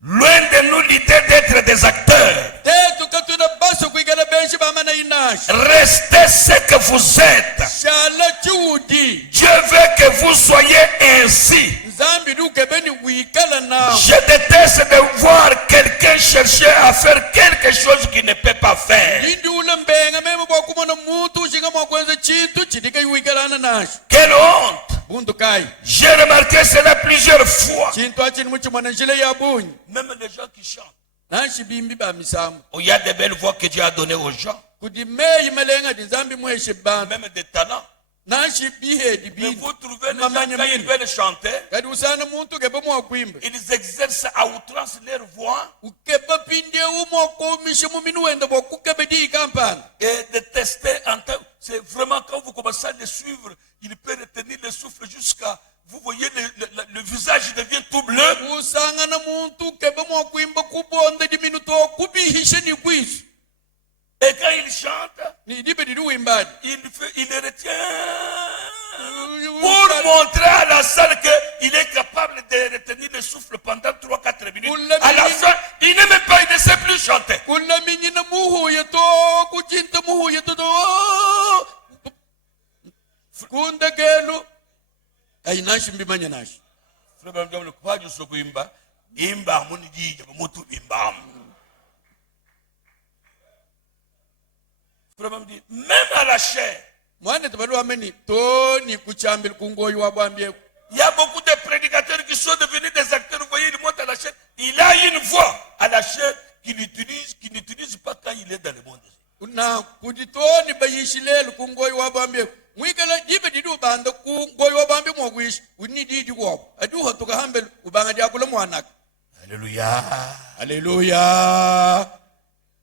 Loin de nous l'idée d'être des acteurs. Tetu katuna baso kuigala benji ba mana inash. Restez ce que vous êtes. Shala chudi. Dieu veut que vous soyez ainsi. Zambi duke beni wikala na. Je déteste de voir quelqu'un chercher à faire quelque chose qu'il ne peut pas faire. Lindi ulambenga memo bwa kumona muntu shinga mwakwenza chintu chidika yuikalana nash. Quelle honte! Bundu kai. J'ai remarqué cela plusieurs fois. Chintu achini muchi mwana njile ya bunyi. Même les gens qui chantent. Nashi bimbi ba misamu. Il y a des belles voix que Dieu a données aux gens. Kudi meyi malenga di zambi mweshe bambi. Même des talents. Nashi bihe di Mais bindi. vous trouvez les gens quand ils veulent chanter, Kadi usana muntu keba mwakwimba. ils exercent à outrance leur voix Ukeba pinde umo komishe muminu wenda bwa kukebe di kampana. et de tester en temps. C'est vraiment quand vous commencez à les suivre, il peut retenir le souffle jusqu'à, vous voyez, le visage devient tout bleu. Usanga na muntu keba mwakwimba kubonda di minuto kubihishe ni kwisu. Et quand il chante, Ni dibe di duwimbadi. il le retient pour montrer à la salle qu'il est capable de retenir le souffle pendant 3-4 minutes. À la fin, il n'est même pas, il ne sait plus chanter. Kula minyi na muhu yeto kuchinta muhu yeto to kunda kelu ay nashi mbimanya nashi Frère Branham, le courage de ce kuimba, imba muni jija mutu imba. Frère Branham dit, même à la chair, mwana tabalu ameni to ni kuchambili kungoyi wa bwambie. il y a beaucoup de prédicateurs qui sont devenus des acteurs. Vous voyez, il monte à la chaîne. Il a une voix à la chaîne qu'il n'utilise pas quand il est dans le monde. Na kudito ni bayishilelu kungoyi wa bwambie. Mwikala dibe didu banda kungoyi wa bwambie mwagwish uni didi kwa adu hotuka hambel ubanga diakula mwanak. Alléluia. Alléluia.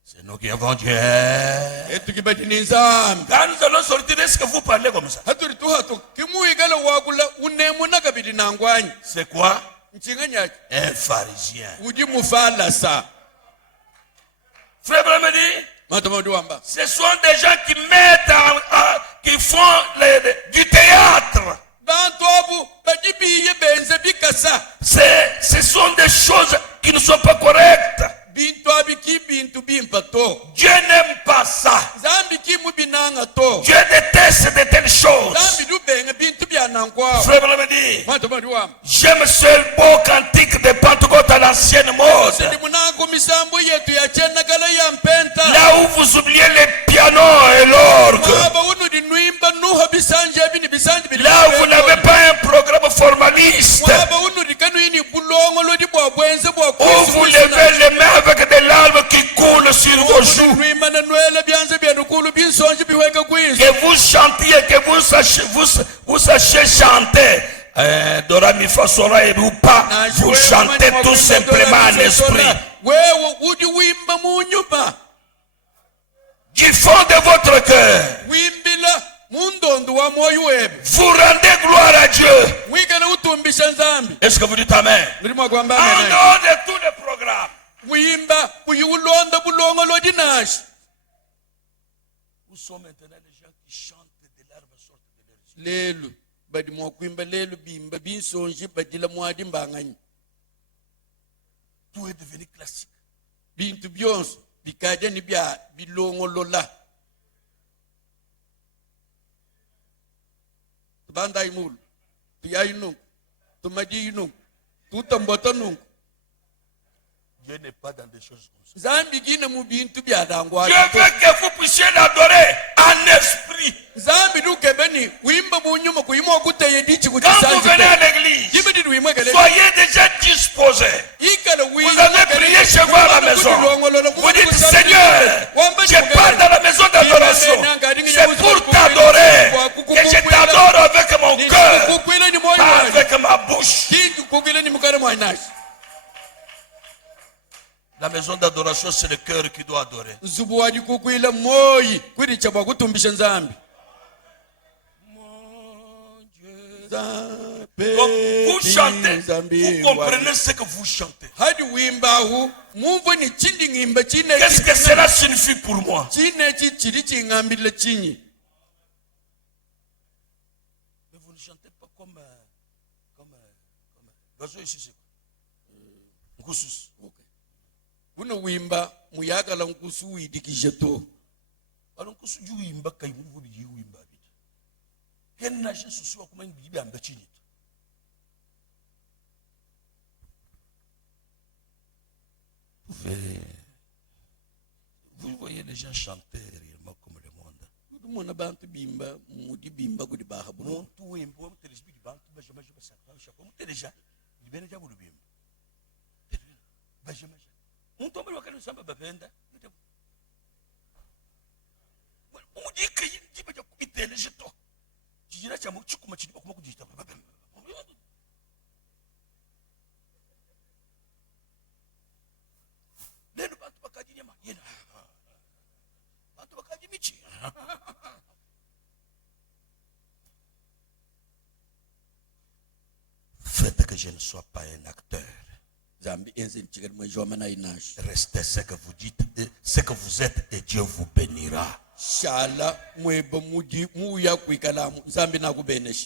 C'est nous qui avons Dieu. Etu kibati ni nzambi. Quand nous allons sortir, est-ce que vous parlez comme ça? Haturi tu hatu kimuigala wakula unemu nakabidi nangwanyi. C'est quoi? Mchinganya Un pharisien. udi mufala sa. Frère Branham dit, Matamadu wamba. ce sont des gens qui mettent, qui font du théâtre. Bantu abu badibiye benze bikasa. Ce sont des choses qui ne sont pas correctes. Bintu abiki bintu bimpato. Dieu n'aime pas ça. Zambi kimu binanga to. Dieu déteste de telles choses. Zambi du benga bintu byanangwa. Frère Branham dit, Matamadu wamba. j'aime ce beau cantique de Pentecôte à l'ancienne mode. Sidi munangu misambu yetu ya chena kala ya mpenta. Là où vous oubliez les pianos et l'orgue. Baba unu di nuimba nuha bisanje bini bisanje bini. Là où vous n'avez pas un programme formaliste. Baba unu di kanu ini bulongo lo di bwa bwenze bwa Où kuisu. vous levez les mains avec des larmes qui coulent sur vos joues. Nuimba na nuele bianze bianukulu binsonje biweka kuisu. Que vous chantiez, que vous sachiez chanter. Dora mi fa sol et ou pas. Vous chantez tout simplement en esprit. Wewe udi wimba munyumba. Du fond de votre cœur. Wimbila mundondo wa moyo webe. Vous rendez gloire à Dieu. Mwikala utumbisha nzambi. Est-ce que vous dites Amen? Nilimo kwamba En amen. dehors de tous les programmes. Wimba kuyulonda bulongo lo dinash. Où sont maintenant les gens qui chantent de larmes sortent de leurs yeux? Lelu badi mwakwimba lelu bimba binsonje badila mwadi mbanganyi. Tout est devenu classique. bintu byonso bikajya nibya bilongolola tubanda imulu tuyainu tumadi inu tutambota nu Dieu n'est pas dans des choses comme ça. zambi gine mu bintu byadangwa Dieu veut que vous puissiez l'adorer en esprit. zambi dukebeni wimba bunyuma kuyimo guteye dichi Quand vous venez à l'église, soyez déjà disposés. Vous avez prié chez vous à la maison. Vous dites, Seigneur, je pars dans la maison d'adoration. C'est pour t'adorer. Et je t'adore avec mon cœur, pas avec ma bouche. La maison d'adoration, c'est le cœur qui doit adorer. Donc, vous chantez, vous comprenez ce que vous chantez. Qu'est-ce que cela signifie pour moi? Mais vous ne chantez pas comme l'oiseau ici, c'est quoi? Nkusus. Buno wimba muyagala nkusu widikije to. Alors nkusu ju wimba kay mu vudi ji wimba bi. Ken na je susu ko man bi amba chini. Vous voyez les gens chanter réellement comme le monde. Mona bantu bimba mudi bimba kudi baha buno. Mon tu wimbo mo telesbi bantu ba jama jama sakra shako mo teleja. Libene ja bulu bimba. Ba jama. Muntu omuli wakati nsamba bapenda umudika yiba ja kubitele jeto kijira cya muchukuma kiri bakuma kugita leno bantu bakajinya yena bantu bakajimichi faites que je ne sois pas un acteur. Restez ce que vous dites, ce que vous êtes, et Dieu vous bénira.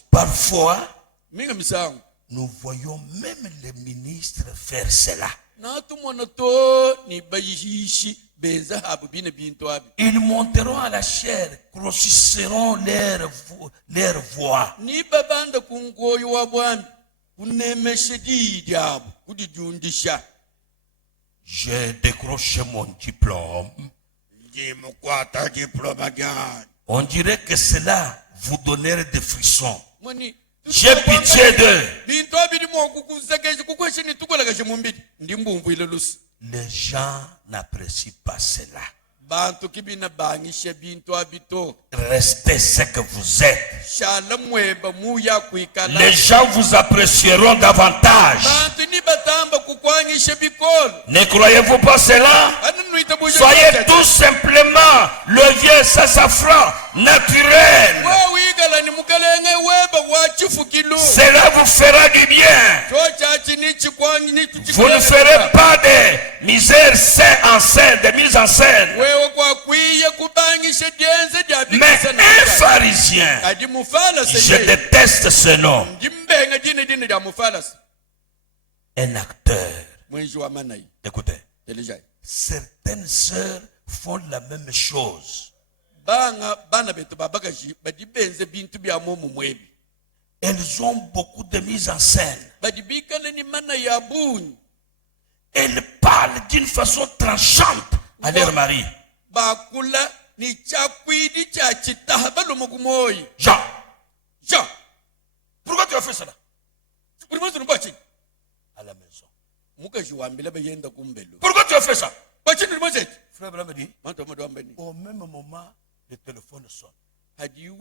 Parfois, nous voyons même les ministres faire cela. Ils monteront à la chair, grossisseront leur voix. J'ai décroché mon diplôme. On dirait que cela vous donnerait des frissons. J'ai pitié d'eux. Les gens n'apprécient pas cela. Restez ce que vous êtes. Les gens vous apprécieront davantage. Ne croyez-vous pas cela? Soyez tout simplement le vieux sassafras naturel. Cela vous fera du bien. Vous ne ferez pas de misère en scène, de mise en scène. Mais un pharisien, je déteste ce nom. Un acteur. Écoutez, certaines sœurs font la même chose. Elles ont beaucoup de mise en scène. Elles parlent d'une façon tranchante à leur mari. Jean, pourquoi tu as fait cela? À la maison. Pourquoi tu as fait ça? Frère Branham dit, au même moment, le téléphone sonne. Il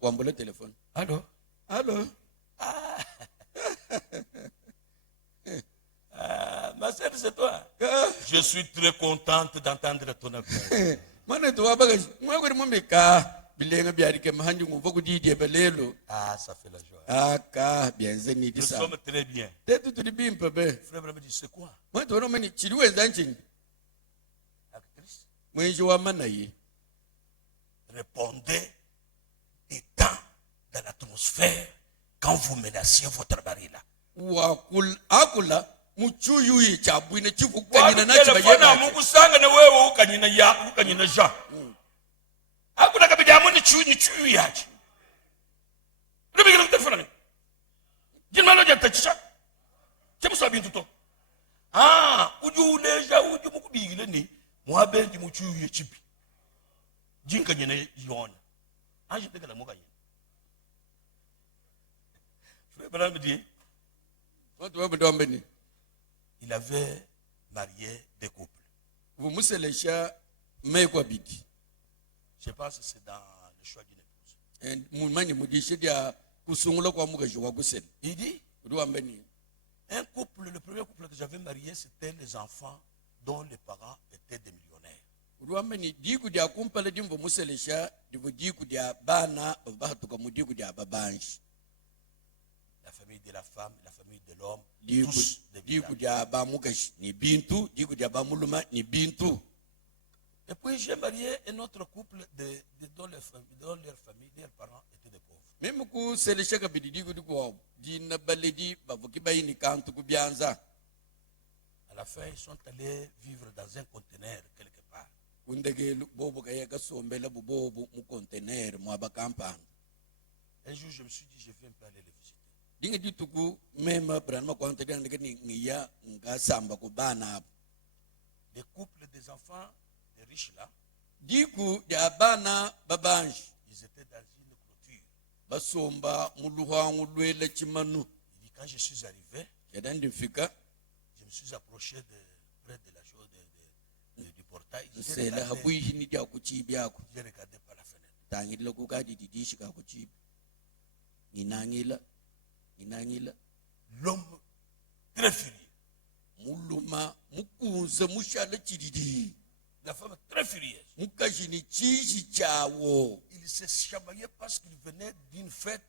prend le téléphone. Allô? Allô? Ma sœur, c'est toi. Je suis très contente d'entendre ton appel. Ah, ça fait la joie. Nous sommes très bien. Frère Branham dit, c'est quoi? Actrice? Répondez étant dans l'atmosphère quand vous menaciez votre mari là. Akula muchuyu ichabwine chifu kanyina na chibajema mukusanga na wewe ukanyina ya ukanyina ja akuna kabidamu ni chuyu yachi rubikira telefona ni jinmalo ja tacha chemusa bintu to ujuleja uju mukubigile ni mwabendi muchuyu ya chibi jinka nyina yona anje tekala mukanyina frère Branham dit il avait marié des couples. Je pense que c'est dans le choix d'une épouse. Il dit, un couple, le premier couple que j'avais marié, c'était les enfants dont les parents étaient des millionnaires. La famille de la femme, la famille de l'homme, tous des et puis j'ai marié un autre couple dont leur famille, leurs parents étaient des pauvres. À la fin, ils sont allés vivre dans un conteneur quelque part. Un jour, je me suis dit, je vais un peu aller les visiter. Les couples des enfants des riches là, ils étaient dans une clôture. Il dit, quand je suis arrivé, je me suis approché près de la chose du portail. J'ai regardé par la fenêtre. L'homme très furieux. La femme très furieuse. Il s'est chamaillé parce qu'il venait d'une fête.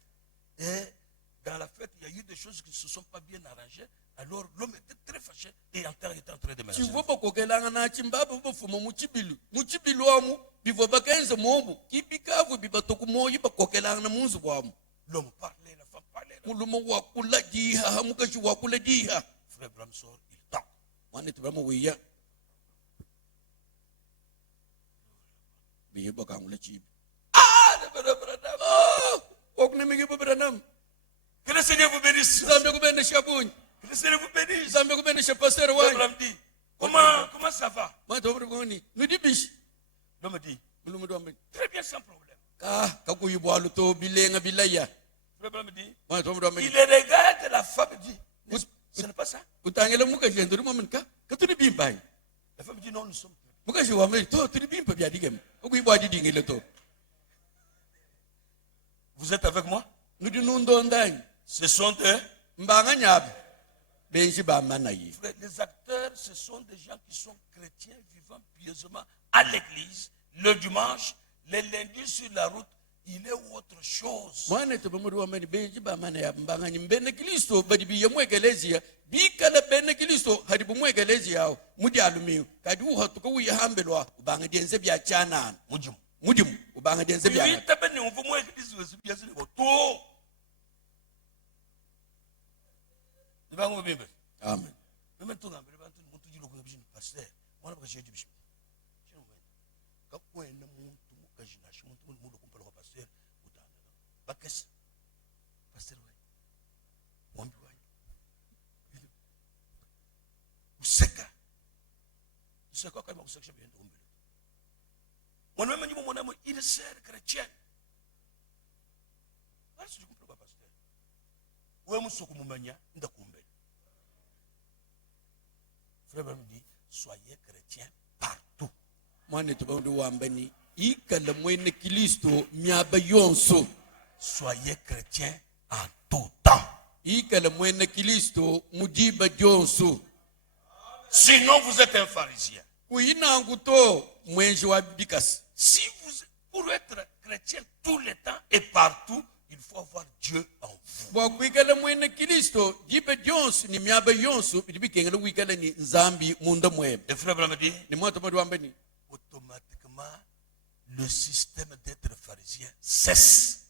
Et dans la fête, il y a eu des choses qui ne se sont pas bien arrangées. Alors l'homme était très fâché et était en train de mélanger. L'homme parlait, la femme parlait. Frère Branham sort, il tape. Que le Seigneur vous bénisse. Que le Seigneur vous bénisse. Frère Branham dit, comment ça va? L'homme dit, très bien, sans problème. Frère Branham dit, il regarde la femme et dit, ce n'est pas ça? La femme dit, non, nous sommes très bien. Vous êtes avec moi? Ce sont eux. Les acteurs, ce sont des gens qui sont chrétiens vivant pieusement à l'église, le dimanche, les lundis sur la route. Il est autre chose. Amen. Il sert chrétien. Frère me dit, soyez chrétiens partout. Soyez chrétiens en tout temps. Sinon, vous êtes un pharisien. Si vous, pour être chrétien tout le temps et partout, il faut avoir Dieu en vous. Et frère Branham dit, automatiquement, le système d'être pharisien cesse.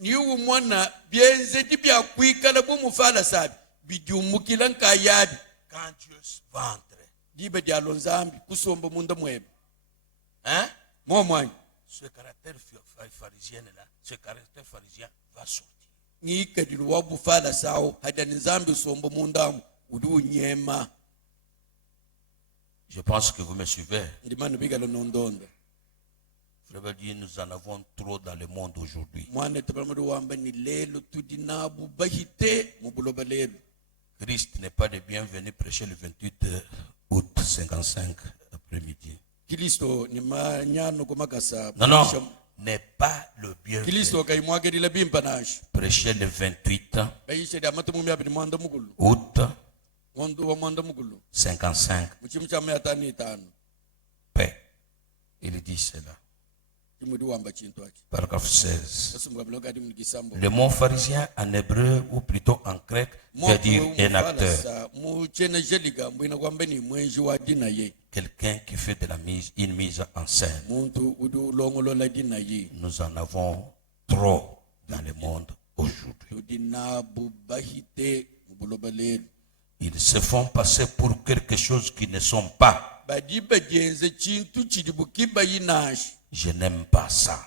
niwu mwana bienze dibia kwikala bumufala sabi bidiumukila nkayadi Quand Dieu va entrer, dibe dialo nzambi kusomba munda mwebe hein? momwanyi Ce caractère pharisien là, ce caractère pharisien va sortir. ngikadili wabufala sawo hadani nzambi somba mundamu udi unyema. Je pense que vous me suivez. ndimana bigala nondondo Frère dit, nous en avons trop dans le monde aujourd'hui. mwana tabalamadi wamba ni lelo tudinabu bahite mubuloba lelo. Christ n'est pas le bienvenu prêcher le 28 août 55 après-midi. Kristo ni manyano kumakasa. Non, non, n'est pas le bienvenu. Kristo kaimwagelila bimpanashi. Prêcher le 28 bayishe da matumumi abini mwanda mugulu. août Wandu wa mwanda mugulu. 55. Muchimu cha mayatani itano. Paix. Il dit cela. Kimudi wamba chintu waki. Paragraphe 16. Kasumba bloga di mnigisambo. Le mot pharisien en hébreu ou plutôt en grec veut dire un acteur. Muchene jeliga mwina kwamba ni mwenji wa dina ye. Quelqu'un qui fait de une mise en scène. Muntu udu longolo la dina ye. Nous en avons trop dans le monde aujourd'hui. Tudinabu bahite mubuloba lelo. Ils se font passer pour quelque chose qu'ils ne sont pas. Badiba jenze chintu chidibukiba yinashi. Je n'aime pas ça.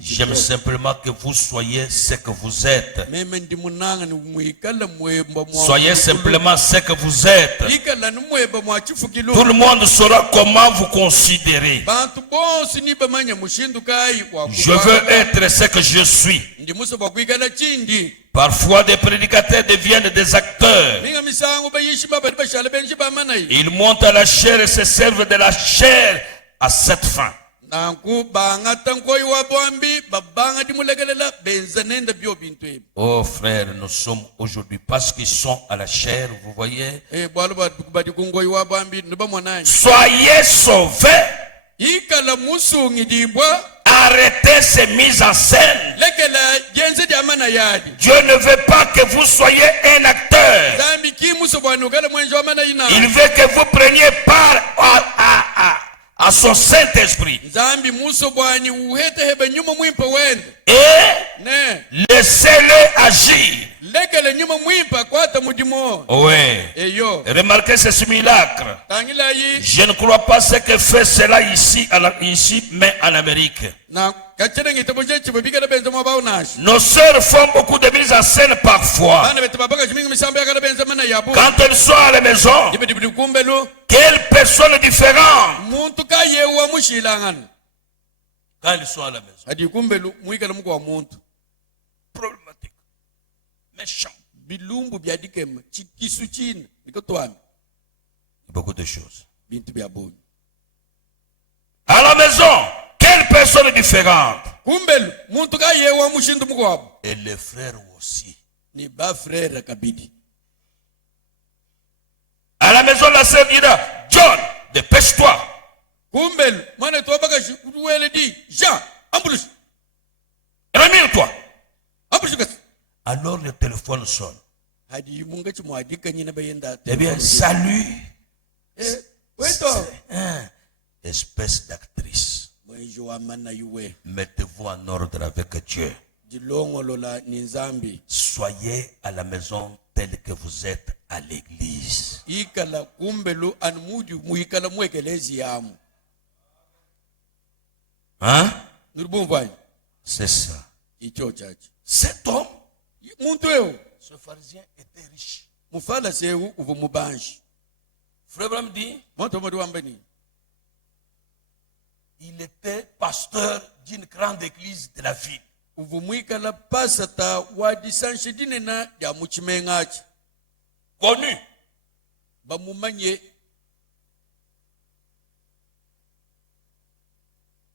J'aime simplement que vous soyez ce que vous êtes. Soyez simplement ce que vous êtes. Tout le monde saura comment vous considérez. Je veux être ce que je suis. Parfois, des prédicateurs deviennent des acteurs. Ils montent à la chair et se servent de la chair à cette fin. Oh frère, nous sommes aujourd'hui parce qu'ils sont à la chair, vous voyez. Soyez sauvés. Arrêtez ces mises en scène. Dieu ne veut pas que vous soyez un acteur. Il veut que vous preniez part à son Saint-Esprit. Et laissez-le agir. Oui. Remarquez ce simulacre. Je ne crois pas ce que fait cela ici, mais en Amérique. Nos sœurs font beaucoup de mises en scène parfois. Quand elles sont à la maison, quelle personne différente. Quand elles sont à la maison. Problématique. Méchant. Beaucoup de choses. À la maison, quelle personne différente. Et les frères aussi. À la maison, la sœur dira, John, dépêche-toi. Remire-toi. Alors le téléphone sonne. Eh bien, salut. Espèce d'actrice. Mettez-vous en ordre avec Dieu. Soyez à la maison tel que vous êtes à l'église. Hein? C'est ça. Cet homme, ce pharisien était riche. Frère Abraham dit, il était pasteur d'une grande église de la ville. Connu.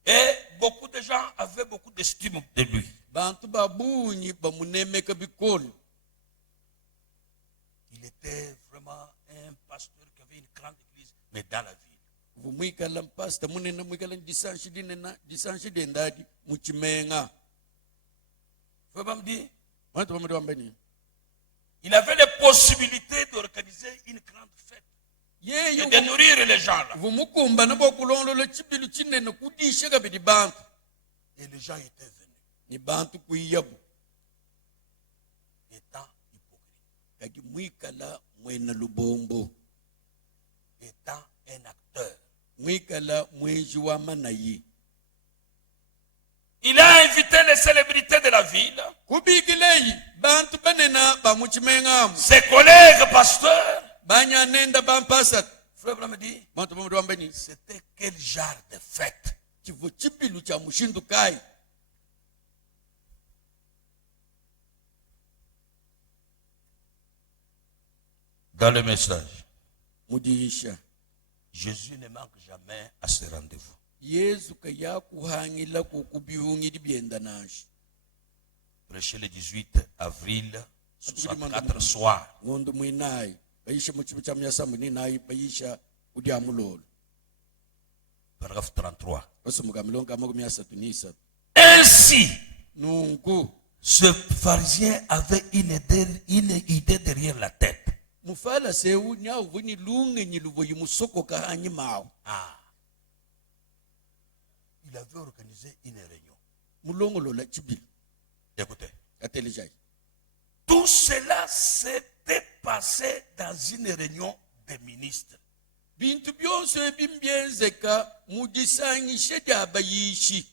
Et beaucoup de gens avaient beaucoup d'estime de lui. Il était vraiment un pasteur qui avait une grande église, mais dans la ville. Il avait les possibilités d'organiser une grande fête et de nourrir les gens là. Et les gens étaient venus. ni bantu kuiyabu étant hypocrite, kadi mwikala mwena lubombo étant un acteur. mwikala mweji wa manayi. Il a invité les célébrités de la ville, kubikileyi bantu banena bamuchimengamo ses collègues pasteurs. banyanenda bampasat Frère Branham dit, bantu bamuti wambeni c'était quel genre de fête? chivo chipilu cha mushindu kai. Dans le message, Mudiisha Jésus ne manque jamais à ce rendez-vous. Yesu kaya kuhangila kukubihungidi byenda nashi. Prêché le 18 avril, 64 soirs. Ngondo mwinai bayisha muchibu cha myasambu ni nai bayisha udiamulolo. Paragraphe 33. Basumuka milonga magu myasatu nisa. Ainsi, Nungu ce pharisien avait une idée derrière la tête. mufala seu nya uvuni lunge nyiluvo yimusoko kahanyi mao. Ah. Il avait organisé une réunion. Mulongolo la chibilu. Écoutez. Atelijai. Tout cela s'était passé dans une réunion des ministres. Bintu byonse bimbyenzeka mudisangishe dabayishi.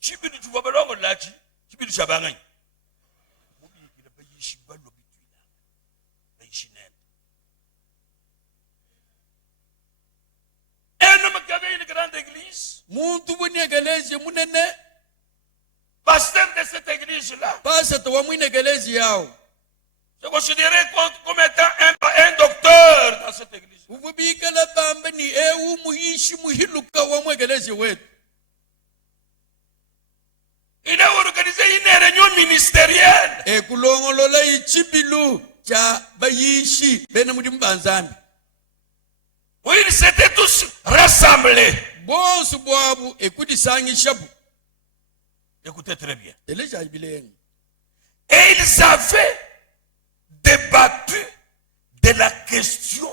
Chibidu chubabalongo lachi, chibidu chabangai. Mubikira bayishi balo bitwila. Bayishi nene. Un homme qui avait une grande église, Muntu bunyegelezi munene pasteur de cette église-là, pasata wa mwinegelezi yao. se considérait comme étant un docteur dans cette église. Uvubikala bamba ni ewu muhishi muhiluka wa mwegelezi wetu. Il a organisé une réunion ministérielle. Ekulongolola ichibilu cha bayishi bena mudi mbanzambi. Où ils s'étaient tous rassemblés. Bonsu bwabu ekudisangisha bu. Écoutez très bien. Teleja bilenga. Et ils avaient débattu de la question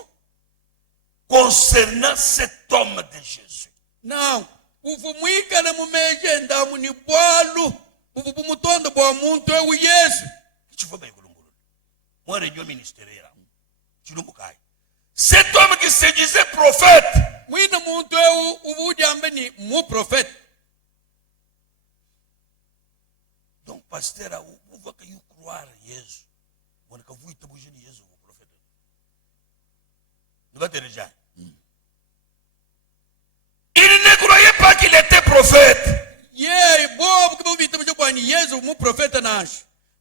concernant cet homme de Jésus. Now, uvu mwikala mumeje ndamu ni bwalu. Uvu bumutondo bwa muntu ewu Yesu. Tu vois bien, moi, réunion ministérielle. Tu nous boucailles. Cet homme qui se disait prophète. Mwina muntu ewu uvu jambe ni mu prophète. Donc, pasteur, vous voyez que vous croire Jésus. Vous avez vu que vous êtes Jésus, vous prophète. Nous allons déjà. Il ne croyait pas qu'il était prophète.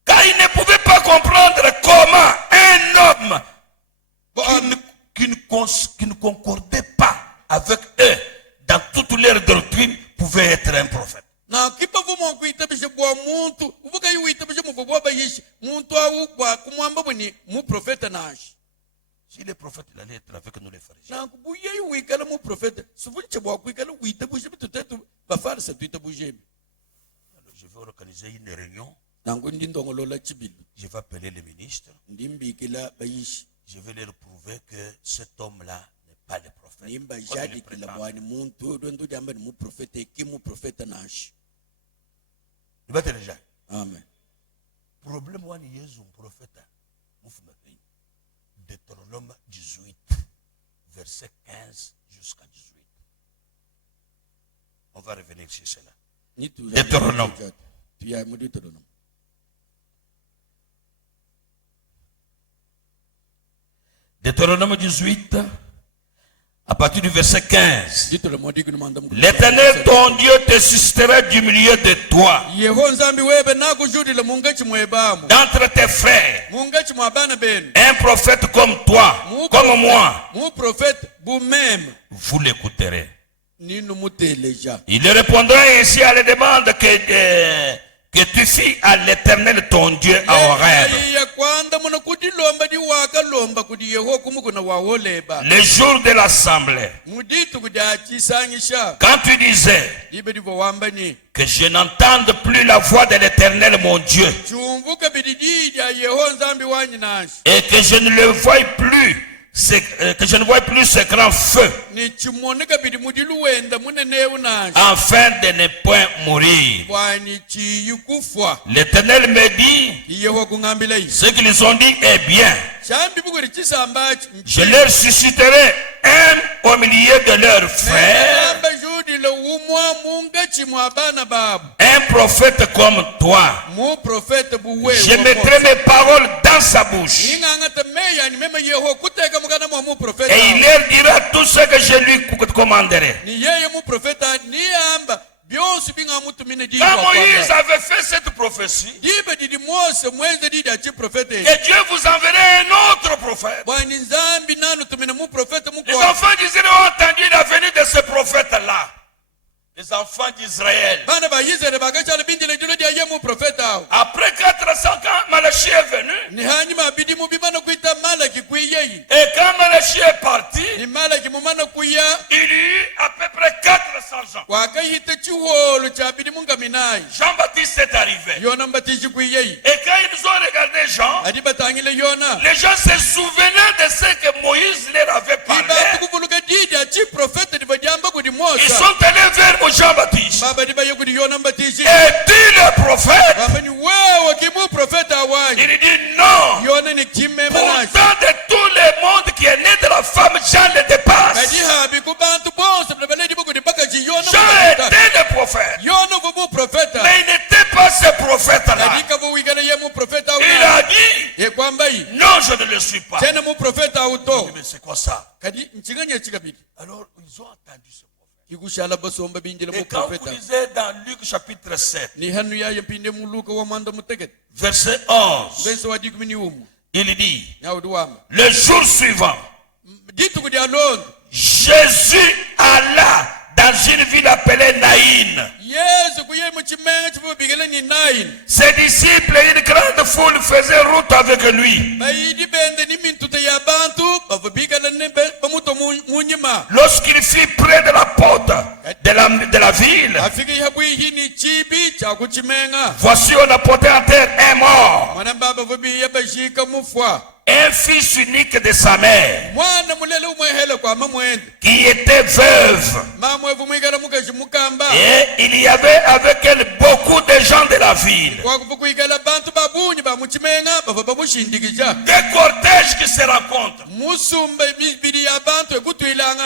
Car il ne pouvait pas comprendre comment un homme qui ne concordait pas avec eux dans toute leur doctrine pouvait être un prophète. Si les prophètes allaient être avec nous les pharisiens. Alors je vais organiser une réunion. Je vais appeler les ministres. Je vais leur prouver que cet homme-là n'est pas le prophète. Il va te déjà. Amen. Problème one Jésus prophète. Deutéronome 18, verset 15 jusqu'à 18. On va revenir sur cela. Deutéronome. Deutéronome 18, à partir du verset 15. L'Éternel ton Dieu te suscitera du milieu de toi, d'entre tes frères, un prophète comme toi, comme moi. Vous l'écouterez. Il répondra ainsi à la demande que tu fis à l'Éternel ton Dieu à Horeb, le jour de l'assemblée, quand tu disais que je n'entende plus la voix de l'Éternel mon Dieu et que je ne le voie plus que je ne vois plus ce grand feu, afin de ne point mourir. L'Éternel me dit, ce qu'ils ont dit est bien. Je leur susciterai un au milieu de leurs frères, un prophète comme toi. Je mettrai mes paroles dans sa bouche, et il leur dira tout ce que je lui commanderai. Quand Moïse avait fait cette prophétie, et Dieu vous enverrait un autre prophète, les enfants d'Israël ont entendu la venue de ce prophète-là. Les enfants d'Israël. Après 400 ans, Malachie est venu. Et quand Malachie est parti, il y eut à peu près 400 ans. Jean-Baptiste est arrivé. Et quand ils ont regardé Jean, les gens se souvenaient de ce que Moïse leur avait parlé. Ils sont allés vers Jean-Baptiste. Et dit le prophète, il dit non. Pourtant de tout le monde qui est né de la femme, Jean le dépasse. Jean était le prophèt, mais il n'était pas ce prophète-là. Il a dit non, je ne le suis pas. Mais c'est quoi ça? Alors ils ont entendu ce. Et quand vous lisez dans Luc chapitre 7, verset 11, il dit, le jour suivant, Jésus alla dans une ville appelée Naïn. Ses disciples et une grande foule faisaient route avec lui. Lorsqu'il fut près de la porte de la ville, voici on a porté à terre un mort, un fils unique de sa mère, qui était veuve. Et il y avait avec elle beaucoup de gens de la ville. Des cortèges qui se rencontrent.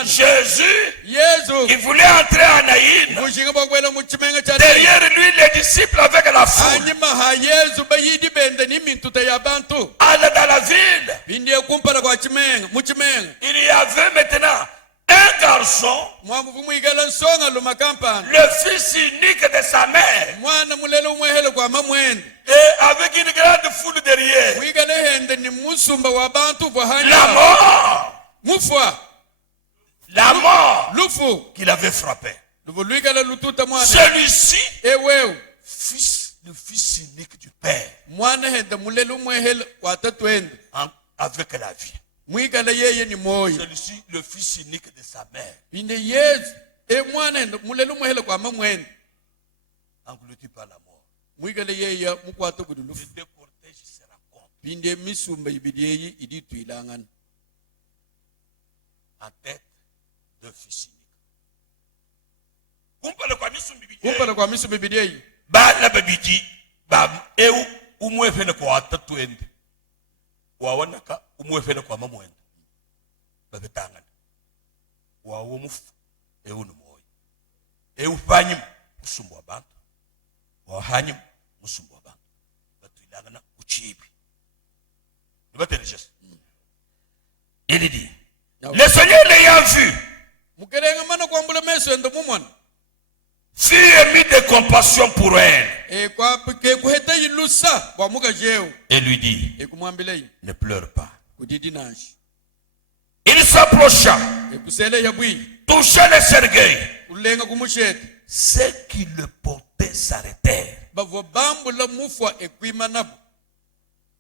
Jésus, il voulait entrer à Naïn. Derrière lui, les disciples avec la foule. Allez dans la ville. Il y avait maintenant un garçon, le fils unique de sa mère, et avec une grande foule derrière. La mort qu'il avait frappé. Celui-ci, le fils unique du Père, avec la vie. Celui-ci, le fils unique de sa mère, englouti par la mort. Les deux cortèges se rencontrent. En tête, deux fils uniques. Bala babiji bab eu umwefene kwa tatu ende wawanaka umwefene kwa mamwende babetangana wawo mufu eu numoyi eu fanyim musumbwa bantu wahanyim musumbwa bantu batulangana uchibi nibaterejes. Il dit le Seigneur l'ayant vu fut ému de compassion pour elle et lui dit, ne pleure pas. Il s'approcha, toucha le cercueil. Ceux qui le portaient s'arrêtèrent.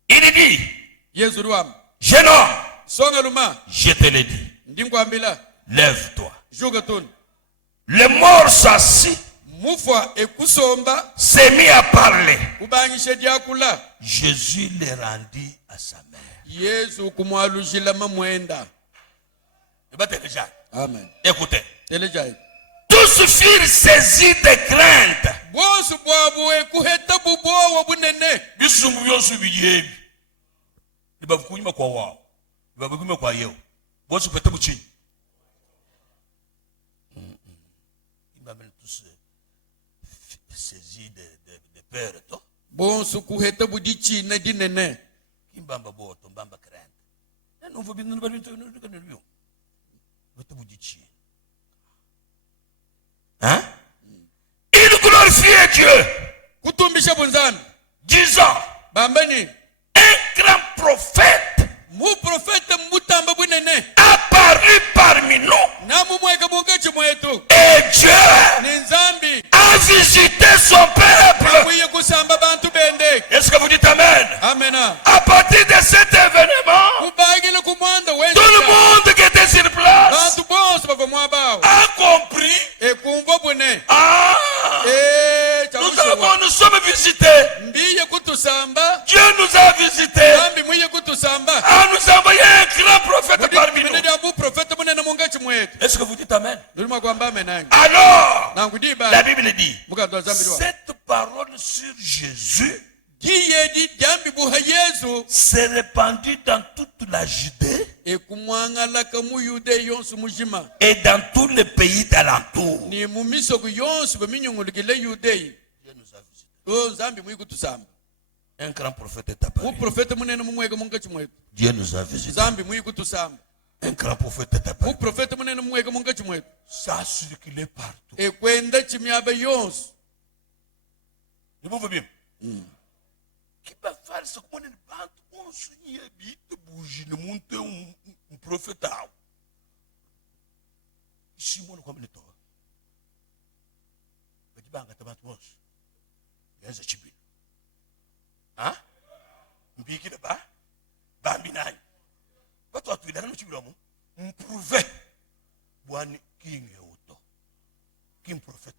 Il dit, jeune homme, je te l'ai dit, lève-toi. Le mort s'assit, s'est mis à parler. Jésus le rendit à sa mère. Amen. Écoutez. Telejai. Tous furent saisis de crainte. Bosu bwabu kuheta bubo wabunene. Bisumbu byonsu biyebi. Nibavukunyima kwa wao. Nibavukunyima kwa yeo. Bosu pete buchi. Imamene tous saisis de peur to. Bosu kuheta budichi na dinene. Kimbamba boto mbamba crainte. Non faut bien nous pas nous. Pete budichi. Hein? Il glorifiait Dieu. Kutumbisha bunzani. Disant, Bambani. un grand prophète Mu prophète mutamba bunene. apparu parmi nous. Na mumweka mungachi mwetu. Et Dieu Ni nzambi. a visité son peuple. Mwiye kusamba bantu bende. Est-ce que vous dites Amen? Amena. À partir de cet événement, Kubagile kumwanda wenza. tout le monde qui était sur place Bantu bonse bava mwabao. a compris. Ekumva bune. Ah, nous sommes visités. Mbiye kutusamba. Dieu nous a visités. Zambi mwiye kutusamba. A nous envoyé un grand prophète parmi nous. Mwenye prophète munene mungachi mwetu. Est-ce que vous dites Amen? Nulima kwamba amenangi. Alors, Nangudiba. la Bible dit, Mukatwa zambi lwa. cette parole sur Jésus Diye di jambi buha Yesu. s'est répandue dans toute la Judée Ekumwangala kamu yude yonsu mujima. et dans tous les pays d'alentour. Ni mumiso ku yonsu baminyungulukile yude. Dieu nous a visités. O zambi mwiye kutusamba. Un grand prophète est apparu. Mu prophète munene mumweka mungachi mwetu. Dieu nous a visités. Zambi mwiye kutusamba. Un grand prophète est apparu. Mu prophète munene mumweka mungachi mwetu. Ça a circulé partout. Ekwenda chimyaba yonsu. Vous voyez bien? Qui va faire ce qu'on est bande? On se y habite, bouge, le monter un prophète. Ici, moi, comme le temps. Mais tu vas en attendre, il y a un chibi. Hein? Mbiki de bas? Bambinaï. Pas toi, tu es dans le chibi. On prouvait. Boani, qui est auto? Qui est prophète?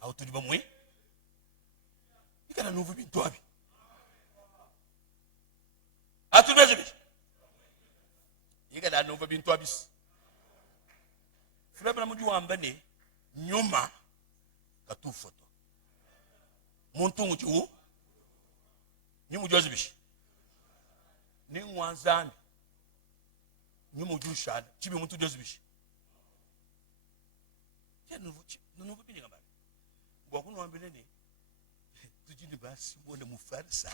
A auto du bon moyen? Il y a un nouveau bintou. A tout le monde. Il y a un nouveau bintou. Frère Bramou Wambane, Nyoma, Katou photo. Monton du haut. Nyumu Joseph. Ningwanzan. Nyumu Jushad. Chibi Montou Joseph. Il y a un nouveau bintou. Beaucoup n'ont pas béni. Tu dis, si vous voulez me faire ça.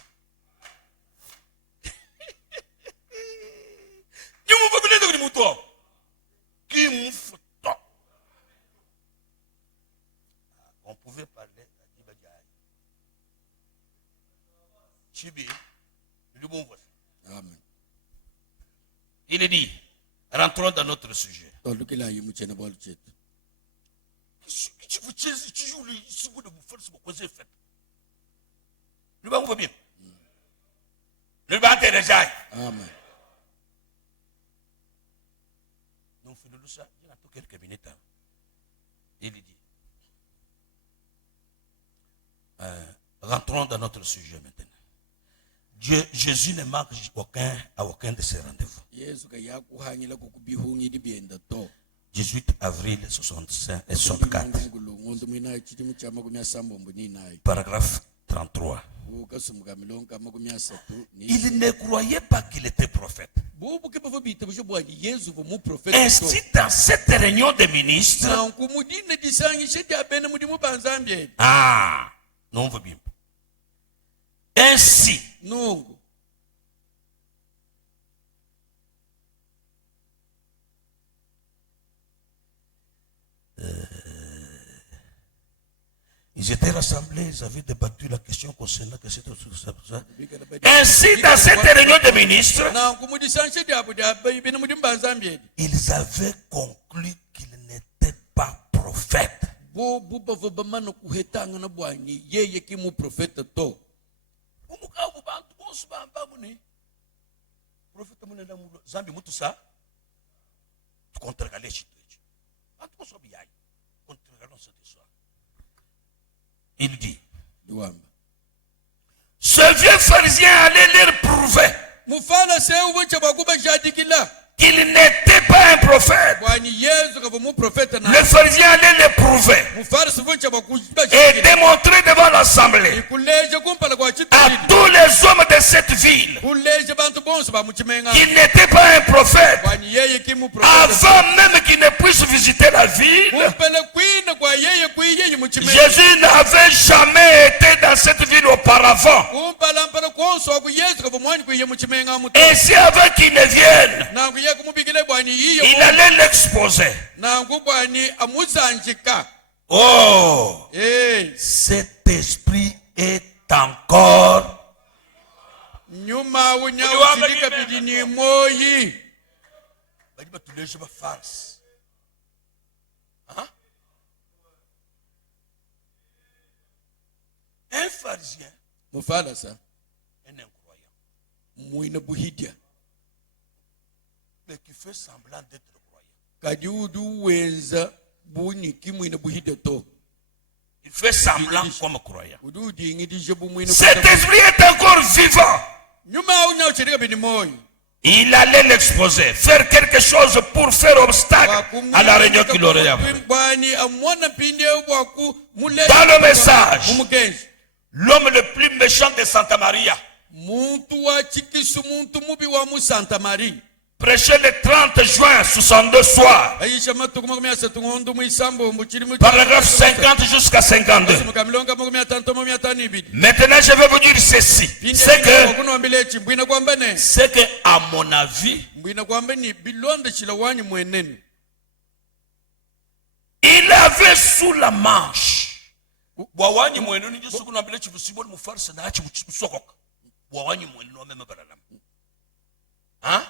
Nous ne pouvons pas venir de nous. Qui nous fout. On pouvait parler à Dibadjaï. Chibi, le bon voisin. Amen. Il est dit, rentrons dans notre sujet. Tolukila yimuchena bolchet. Si vous jouez, si vous ne vous faites ce que vous avez fait. Le bas, vous va bien. Le bas, t'es déjà. Amen. Nous faisons ça, il y a quelques minutes. Il dit. Rentrons dans notre sujet maintenant. Jésus ne manque à aucun de ses rendez-vous. 18 avril 65 et 64. Paragraphe 33. Il ne croyait pas qu'il était prophète. Ainsi, dans cette réunion des ministres, non, on veut bien. Ainsi, ils étaient rassemblés, ils avaient débattu la question concernant que c'était tout ça. Ainsi, dans cette réunion de ministres, ils avaient conclu qu'il n'était pas prophète. Il dit, ce vieux pharisien allait leur prouver qu'il n'était pas un prophète, le pharisien allait l'éprouver et démontrer devant l'assemblée à tous les hommes de cette ville qu'il n'était pas un prophète avant même qu'il ne puisse visiter la ville. Jésus n'avait jamais été dans cette ville auparavant. Et si avant qu'il ne vienne, il allait l'exposer. Oh, cet esprit est encore. Un pharisien, un incroyant, mais qui fait semblant d'être croyant. Il fait semblant comme croyant. Cet esprit est encore vivant. Il allait l'exposer, faire quelque chose pour faire obstacle à la réunion qu'il aurait appelée. Dans le message, l'homme le plus méchant de Santa Maria prêchait le 30 juin 62 soir, paragraphe 50 jusqu'à 52. Maintenant, je vais vous dire ceci. C'est que, à mon avis, il avait sous la manche. Hein?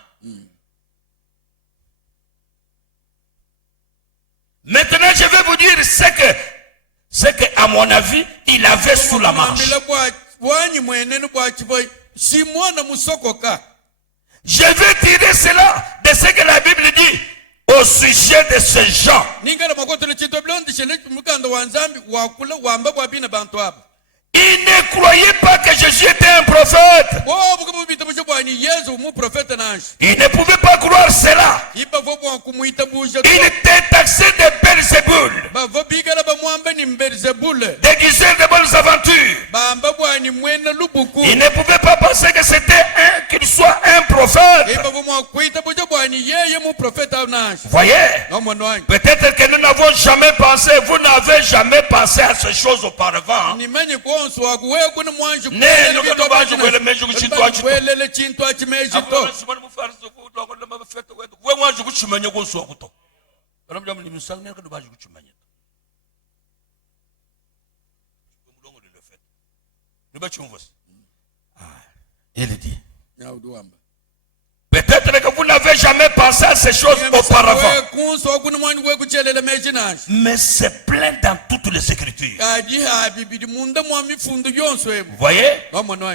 Maintenant, je vais vous dire c'est que, à mon avis, il avait sous la manche. Je vais tirer cela de ce que la Bible dit au sujet de ces gens. Ils ne croyaient pas que Jésus était un prophète. Ils ne pouvaient pas croire cela. Il était taxé de Belzéboul, déguisé de bonnes aventures. Il ne pouvait pas penser que qu'il soit un prophète. Voyez, peut-être que nous n'avons jamais pensé, vous n'avez jamais pensé à ces choses auparavant. Il dit, peut-être que vous n'avez jamais pensé à ces choses auparavant, mais c'est plein dans toutes les Écritures. Vous voyez,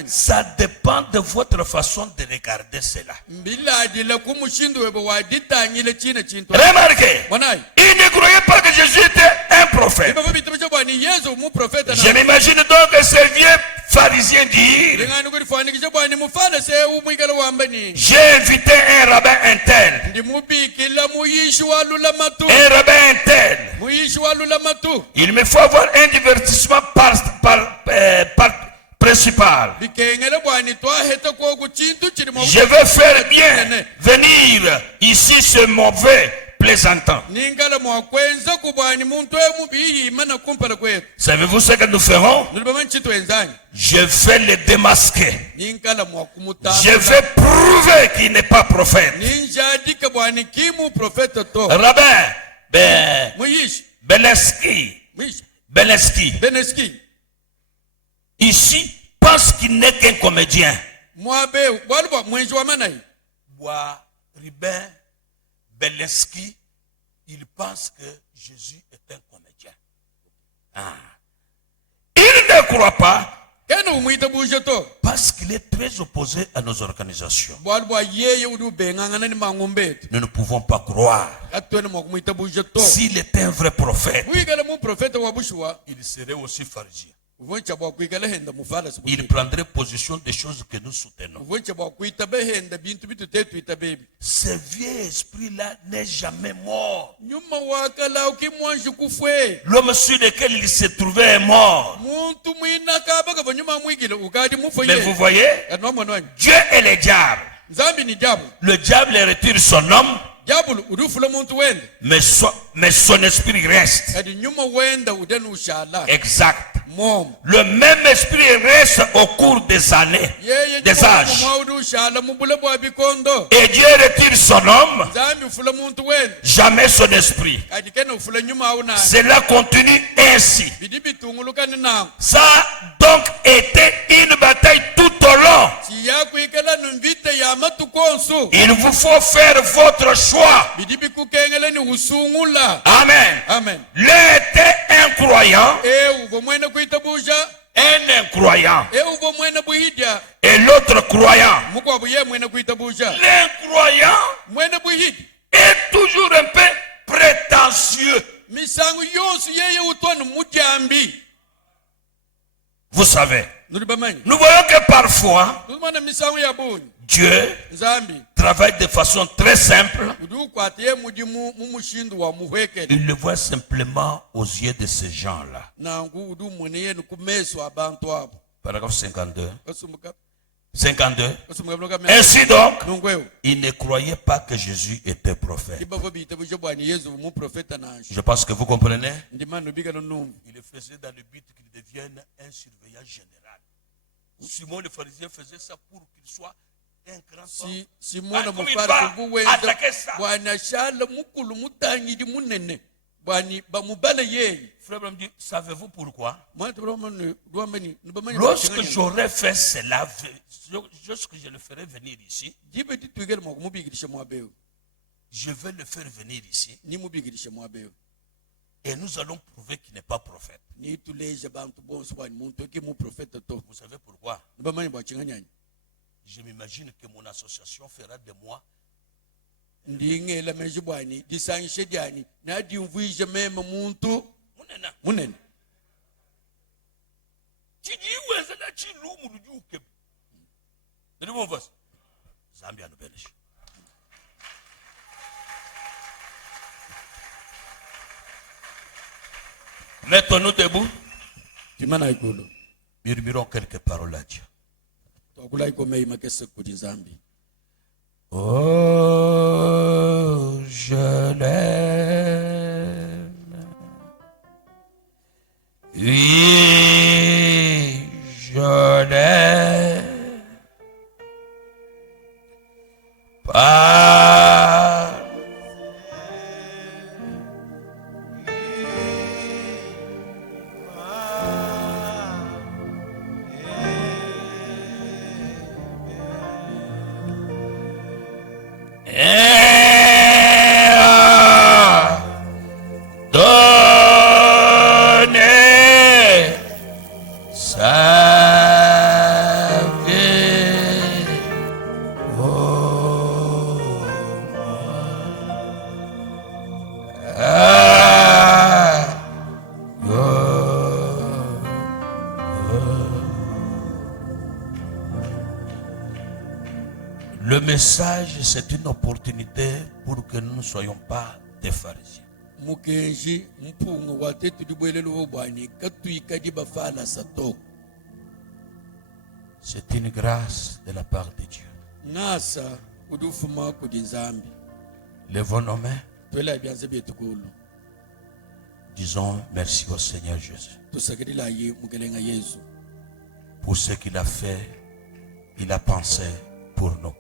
ça dépend de votre façon de regarder cela. Remarquez, il ne croyait pas que Jésus était un prophète. Je m'imagine donc ce vieux pharisien dire, j'ai invité un rabbin un tel, un rabbin un tel. Il me faut avoir un divertissement principal. Je vais faire bien venir ici ce mauvais plaisantant. Savez-vous ce que nous ferons? Je vais le démasquer. Je vais prouver qu'il n'est pas prophète. Rabbin Beleski ici pense qu'il n'est qu'un comédien. Rabbin Beleski, il pense que Jésus est un comédien. Il ne croit pas parce qu'il est très opposé à nos organisations. Nous ne pouvons pas croire. S'il était un vrai prophète, il serait aussi pharisien. il prendrait position des choses que nous soutenons. Ce vieux esprit-là n'est jamais mort. L'homme sur lequel il se trouvait est mort. Mais vous voyez, Dieu est le diable. Le diable retire son homme, mais son esprit reste. Exact. Le même esprit reste au cours des années, des âges. Et Dieu retire son homme, jamais son esprit. Cela continue ainsi. Ça a donc été une bataille tout au long. Il vous faut faire votre choix. Amen. L'un était incroyant, un incroyant, et l'autre croyant. L'incroyant est toujours un peu prétentieux. Vous savez, nous voyons que parfois Dieu travaille de façon très simple. Il le voit simplement aux yeux de ces gens-là. Paragraphe 52. Ainsi donc, il ne croyait pas que Jésus était prophète. Je pense que vous comprenez. Il le faisait dans le but qu'il devienne un surveillant général. Simon le pharisien faisait ça pour qu'il soit un grand homme. Comme il va attaquer ça. Frère me dit, savez-vous pourquoi? Lorsque j'aurais fait cela, lorsque je le ferai venir ici, je vais le faire venir ici. Et nous allons prouver qu'il n'est pas prophète. Vous savez pourquoi? Je m'imagine que mon association fera de moi mettons-nous debout. Murmurons quelques paroles à Dieu. Oh, je l'aime. Oui, je l'aime. Le message, c'est une opportunité pour que nous ne soyons pas des pharisiens. C'est une grâce de la part de Dieu. Levons nos mains. Disons merci au Seigneur Jésus. Pour ce qu'il a fait, il a pensé pour nous.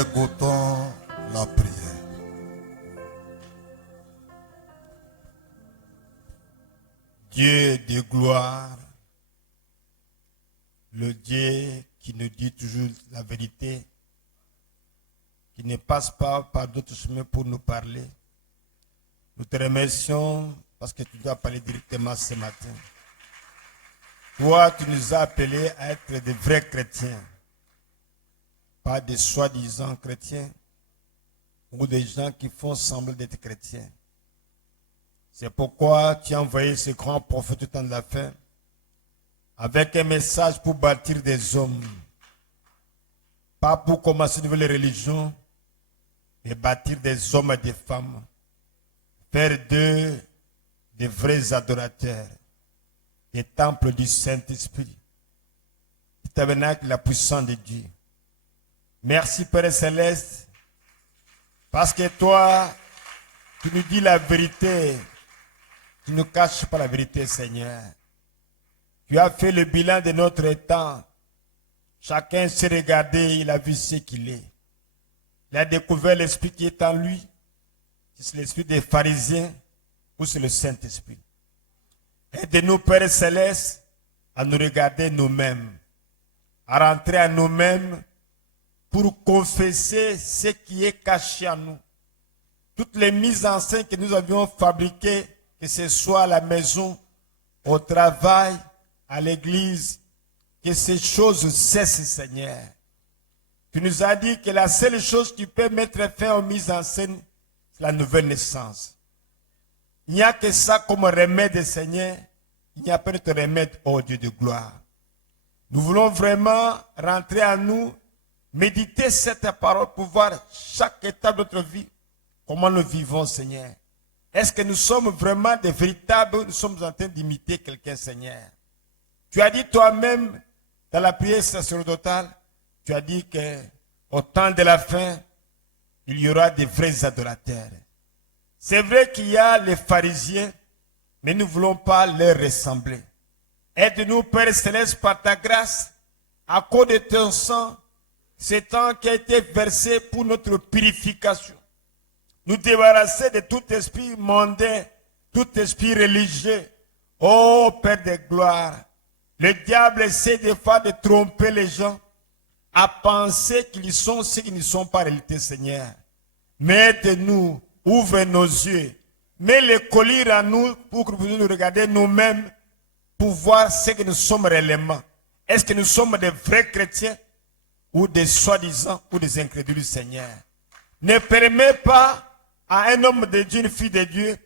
Écoutons la prière. Dieu de gloire, le Dieu qui nous dit toujours la vérité, qui ne passe pas par d'autres chemins pour nous parler. Nous te remercions parce que tu dois parler directement ce matin. Toi, tu nous as appelés à être des vrais chrétiens, pas des soi-disant chrétiens ou des gens qui font semblant d'être chrétiens. C'est pourquoi tu as envoyé ce grand prophète au temps de la fin avec un message pour bâtir des hommes, pas pour commencer une nouvelle religion, mais bâtir des hommes et des femmes, faire d'eux des vrais adorateurs, des temples du Saint-Esprit, du tabernacle la puissance de Dieu. Merci Père Céleste, parce que toi, tu nous dis la vérité, tu ne caches pas la vérité, Seigneur. Tu as fait le bilan de notre temps. Chacun s'est regardé, il a vu ce qu'il est. Il a découvert l'esprit qui est en lui. C'est l'esprit des pharisiens ou c'est le Saint-Esprit. Aide-nous, Père Céleste, à nous regarder nous-mêmes, à rentrer à nous-mêmes pour confesser ce qui est caché en nous. Toutes les mises en scène que nous avions fabriquées, que ce soit à la maison, au travail, à l'église, que ces choses cessent, Seigneur. Tu nous as dit que la seule chose qui peut mettre fin aux mises en scène, c'est la nouvelle naissance. Il n'y a que ça comme remède, Seigneur. Il n'y a pas de remède, ô Dieu de gloire. Nous voulons vraiment rentrer à nous, méditer cette parole pour voir chaque étape de notre vie, comment nous vivons, Seigneur. Est-ce que nous sommes vraiment des véritables ou nous sommes en train d'imiter quelqu'un, Seigneur? Tu as dit toi-même, dans la prière sacerdotale, tu as dit qu'au temps de la fin, il y aura des vrais adorateurs. C'est vrai qu'il y a les pharisiens, mais nous ne voulons pas leur ressembler. Aide-nous, Père Céleste, par ta grâce, à cause de ton sang, ce temps qui a été versé pour notre purification. Nous débarrasser de tout esprit mondain, tout esprit religieux. Oh Père de gloire, le diable essaie des fois de tromper les gens à penser qu'ils sont ce qu'ils ne sont pas en réalité, Seigneur. Mais aide-nous, ouvre nos yeux, mets les colliers en nous pour que nous puissions nous regarder nous-mêmes pour voir ce que nous sommes réellement. Est-ce que nous sommes des vrais chrétiens ou des soi-disant ou des incrédules, Seigneur? Ne permets pas à un homme de Dieu, une fille de Dieu,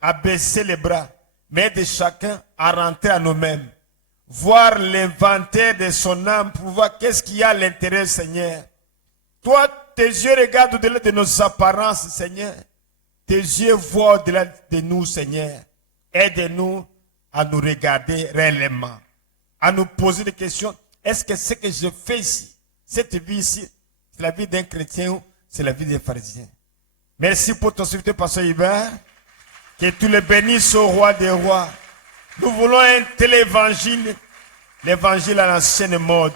à baisser les bras, mais de chacun à rentrer à nous-mêmes, voir l'inventaire de son âme pour voir qu'est-ce qu'il y a à l'intérieur, Seigneur. Toi, tes yeux regardent au-delà de nos apparences, Seigneur. Tes yeux voient au-delà de nous, Seigneur. Aide-nous à nous regarder réellement, à nous poser des questions. Est-ce que ce que je fais ici, cette vie ici, c'est la vie d'un chrétien ou c'est la vie des pharisiens? Merci pour ton serviteur, Pasteur Hubert. Que tu le bénisses au roi des rois. Nous voulons un tel évangile, l'évangile à l'ancienne mode,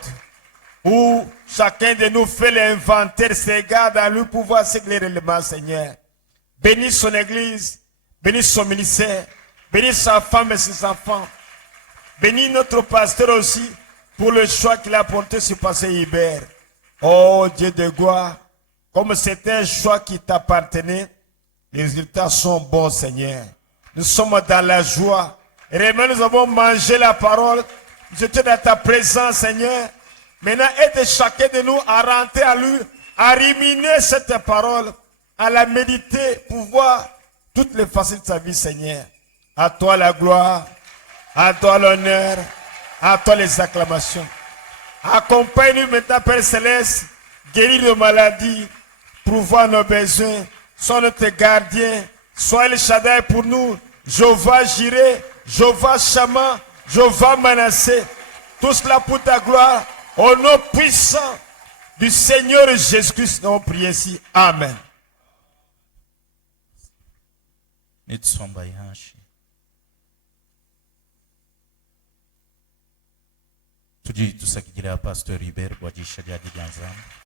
où chacun de nous fait l'inventaire, se regarde à lui pour voir ce qu'il est réellement, Seigneur. Bénis son église, bénis son ministère, bénis sa femme et ses enfants. Bénis notre pasteur aussi pour le choix qu'il a porté sur Pasteur Hubert. Oh Dieu de gloire, comme c'était un choix qui t'appartenait, les résultats sont bons, Seigneur. Nous sommes dans la joie. Et vraiment, nous avons mangé la parole. Nous étions dans ta présence, Seigneur. Maintenant, aide chacun de nous à rentrer à lui, à ruminer cette parole, à la méditer pour voir toutes les facettes de sa vie, Seigneur. À toi la gloire, à toi l'honneur, à toi les acclamations. Accompagne-nous maintenant, Père Céleste, guéris nos maladies, pourvoir nos besoins, sois notre gardien, sois le Shaddai pour nous, Jéhovah Jireh, Jéhovah Shammah, Jéhovah Manassé, tout cela pour ta gloire, au nom puissant du Seigneur Jésus-Christ, nous avons prié ici. Amen. Tuji tusakijira Pastor Hubert Bwadisha Jadi Ganzam.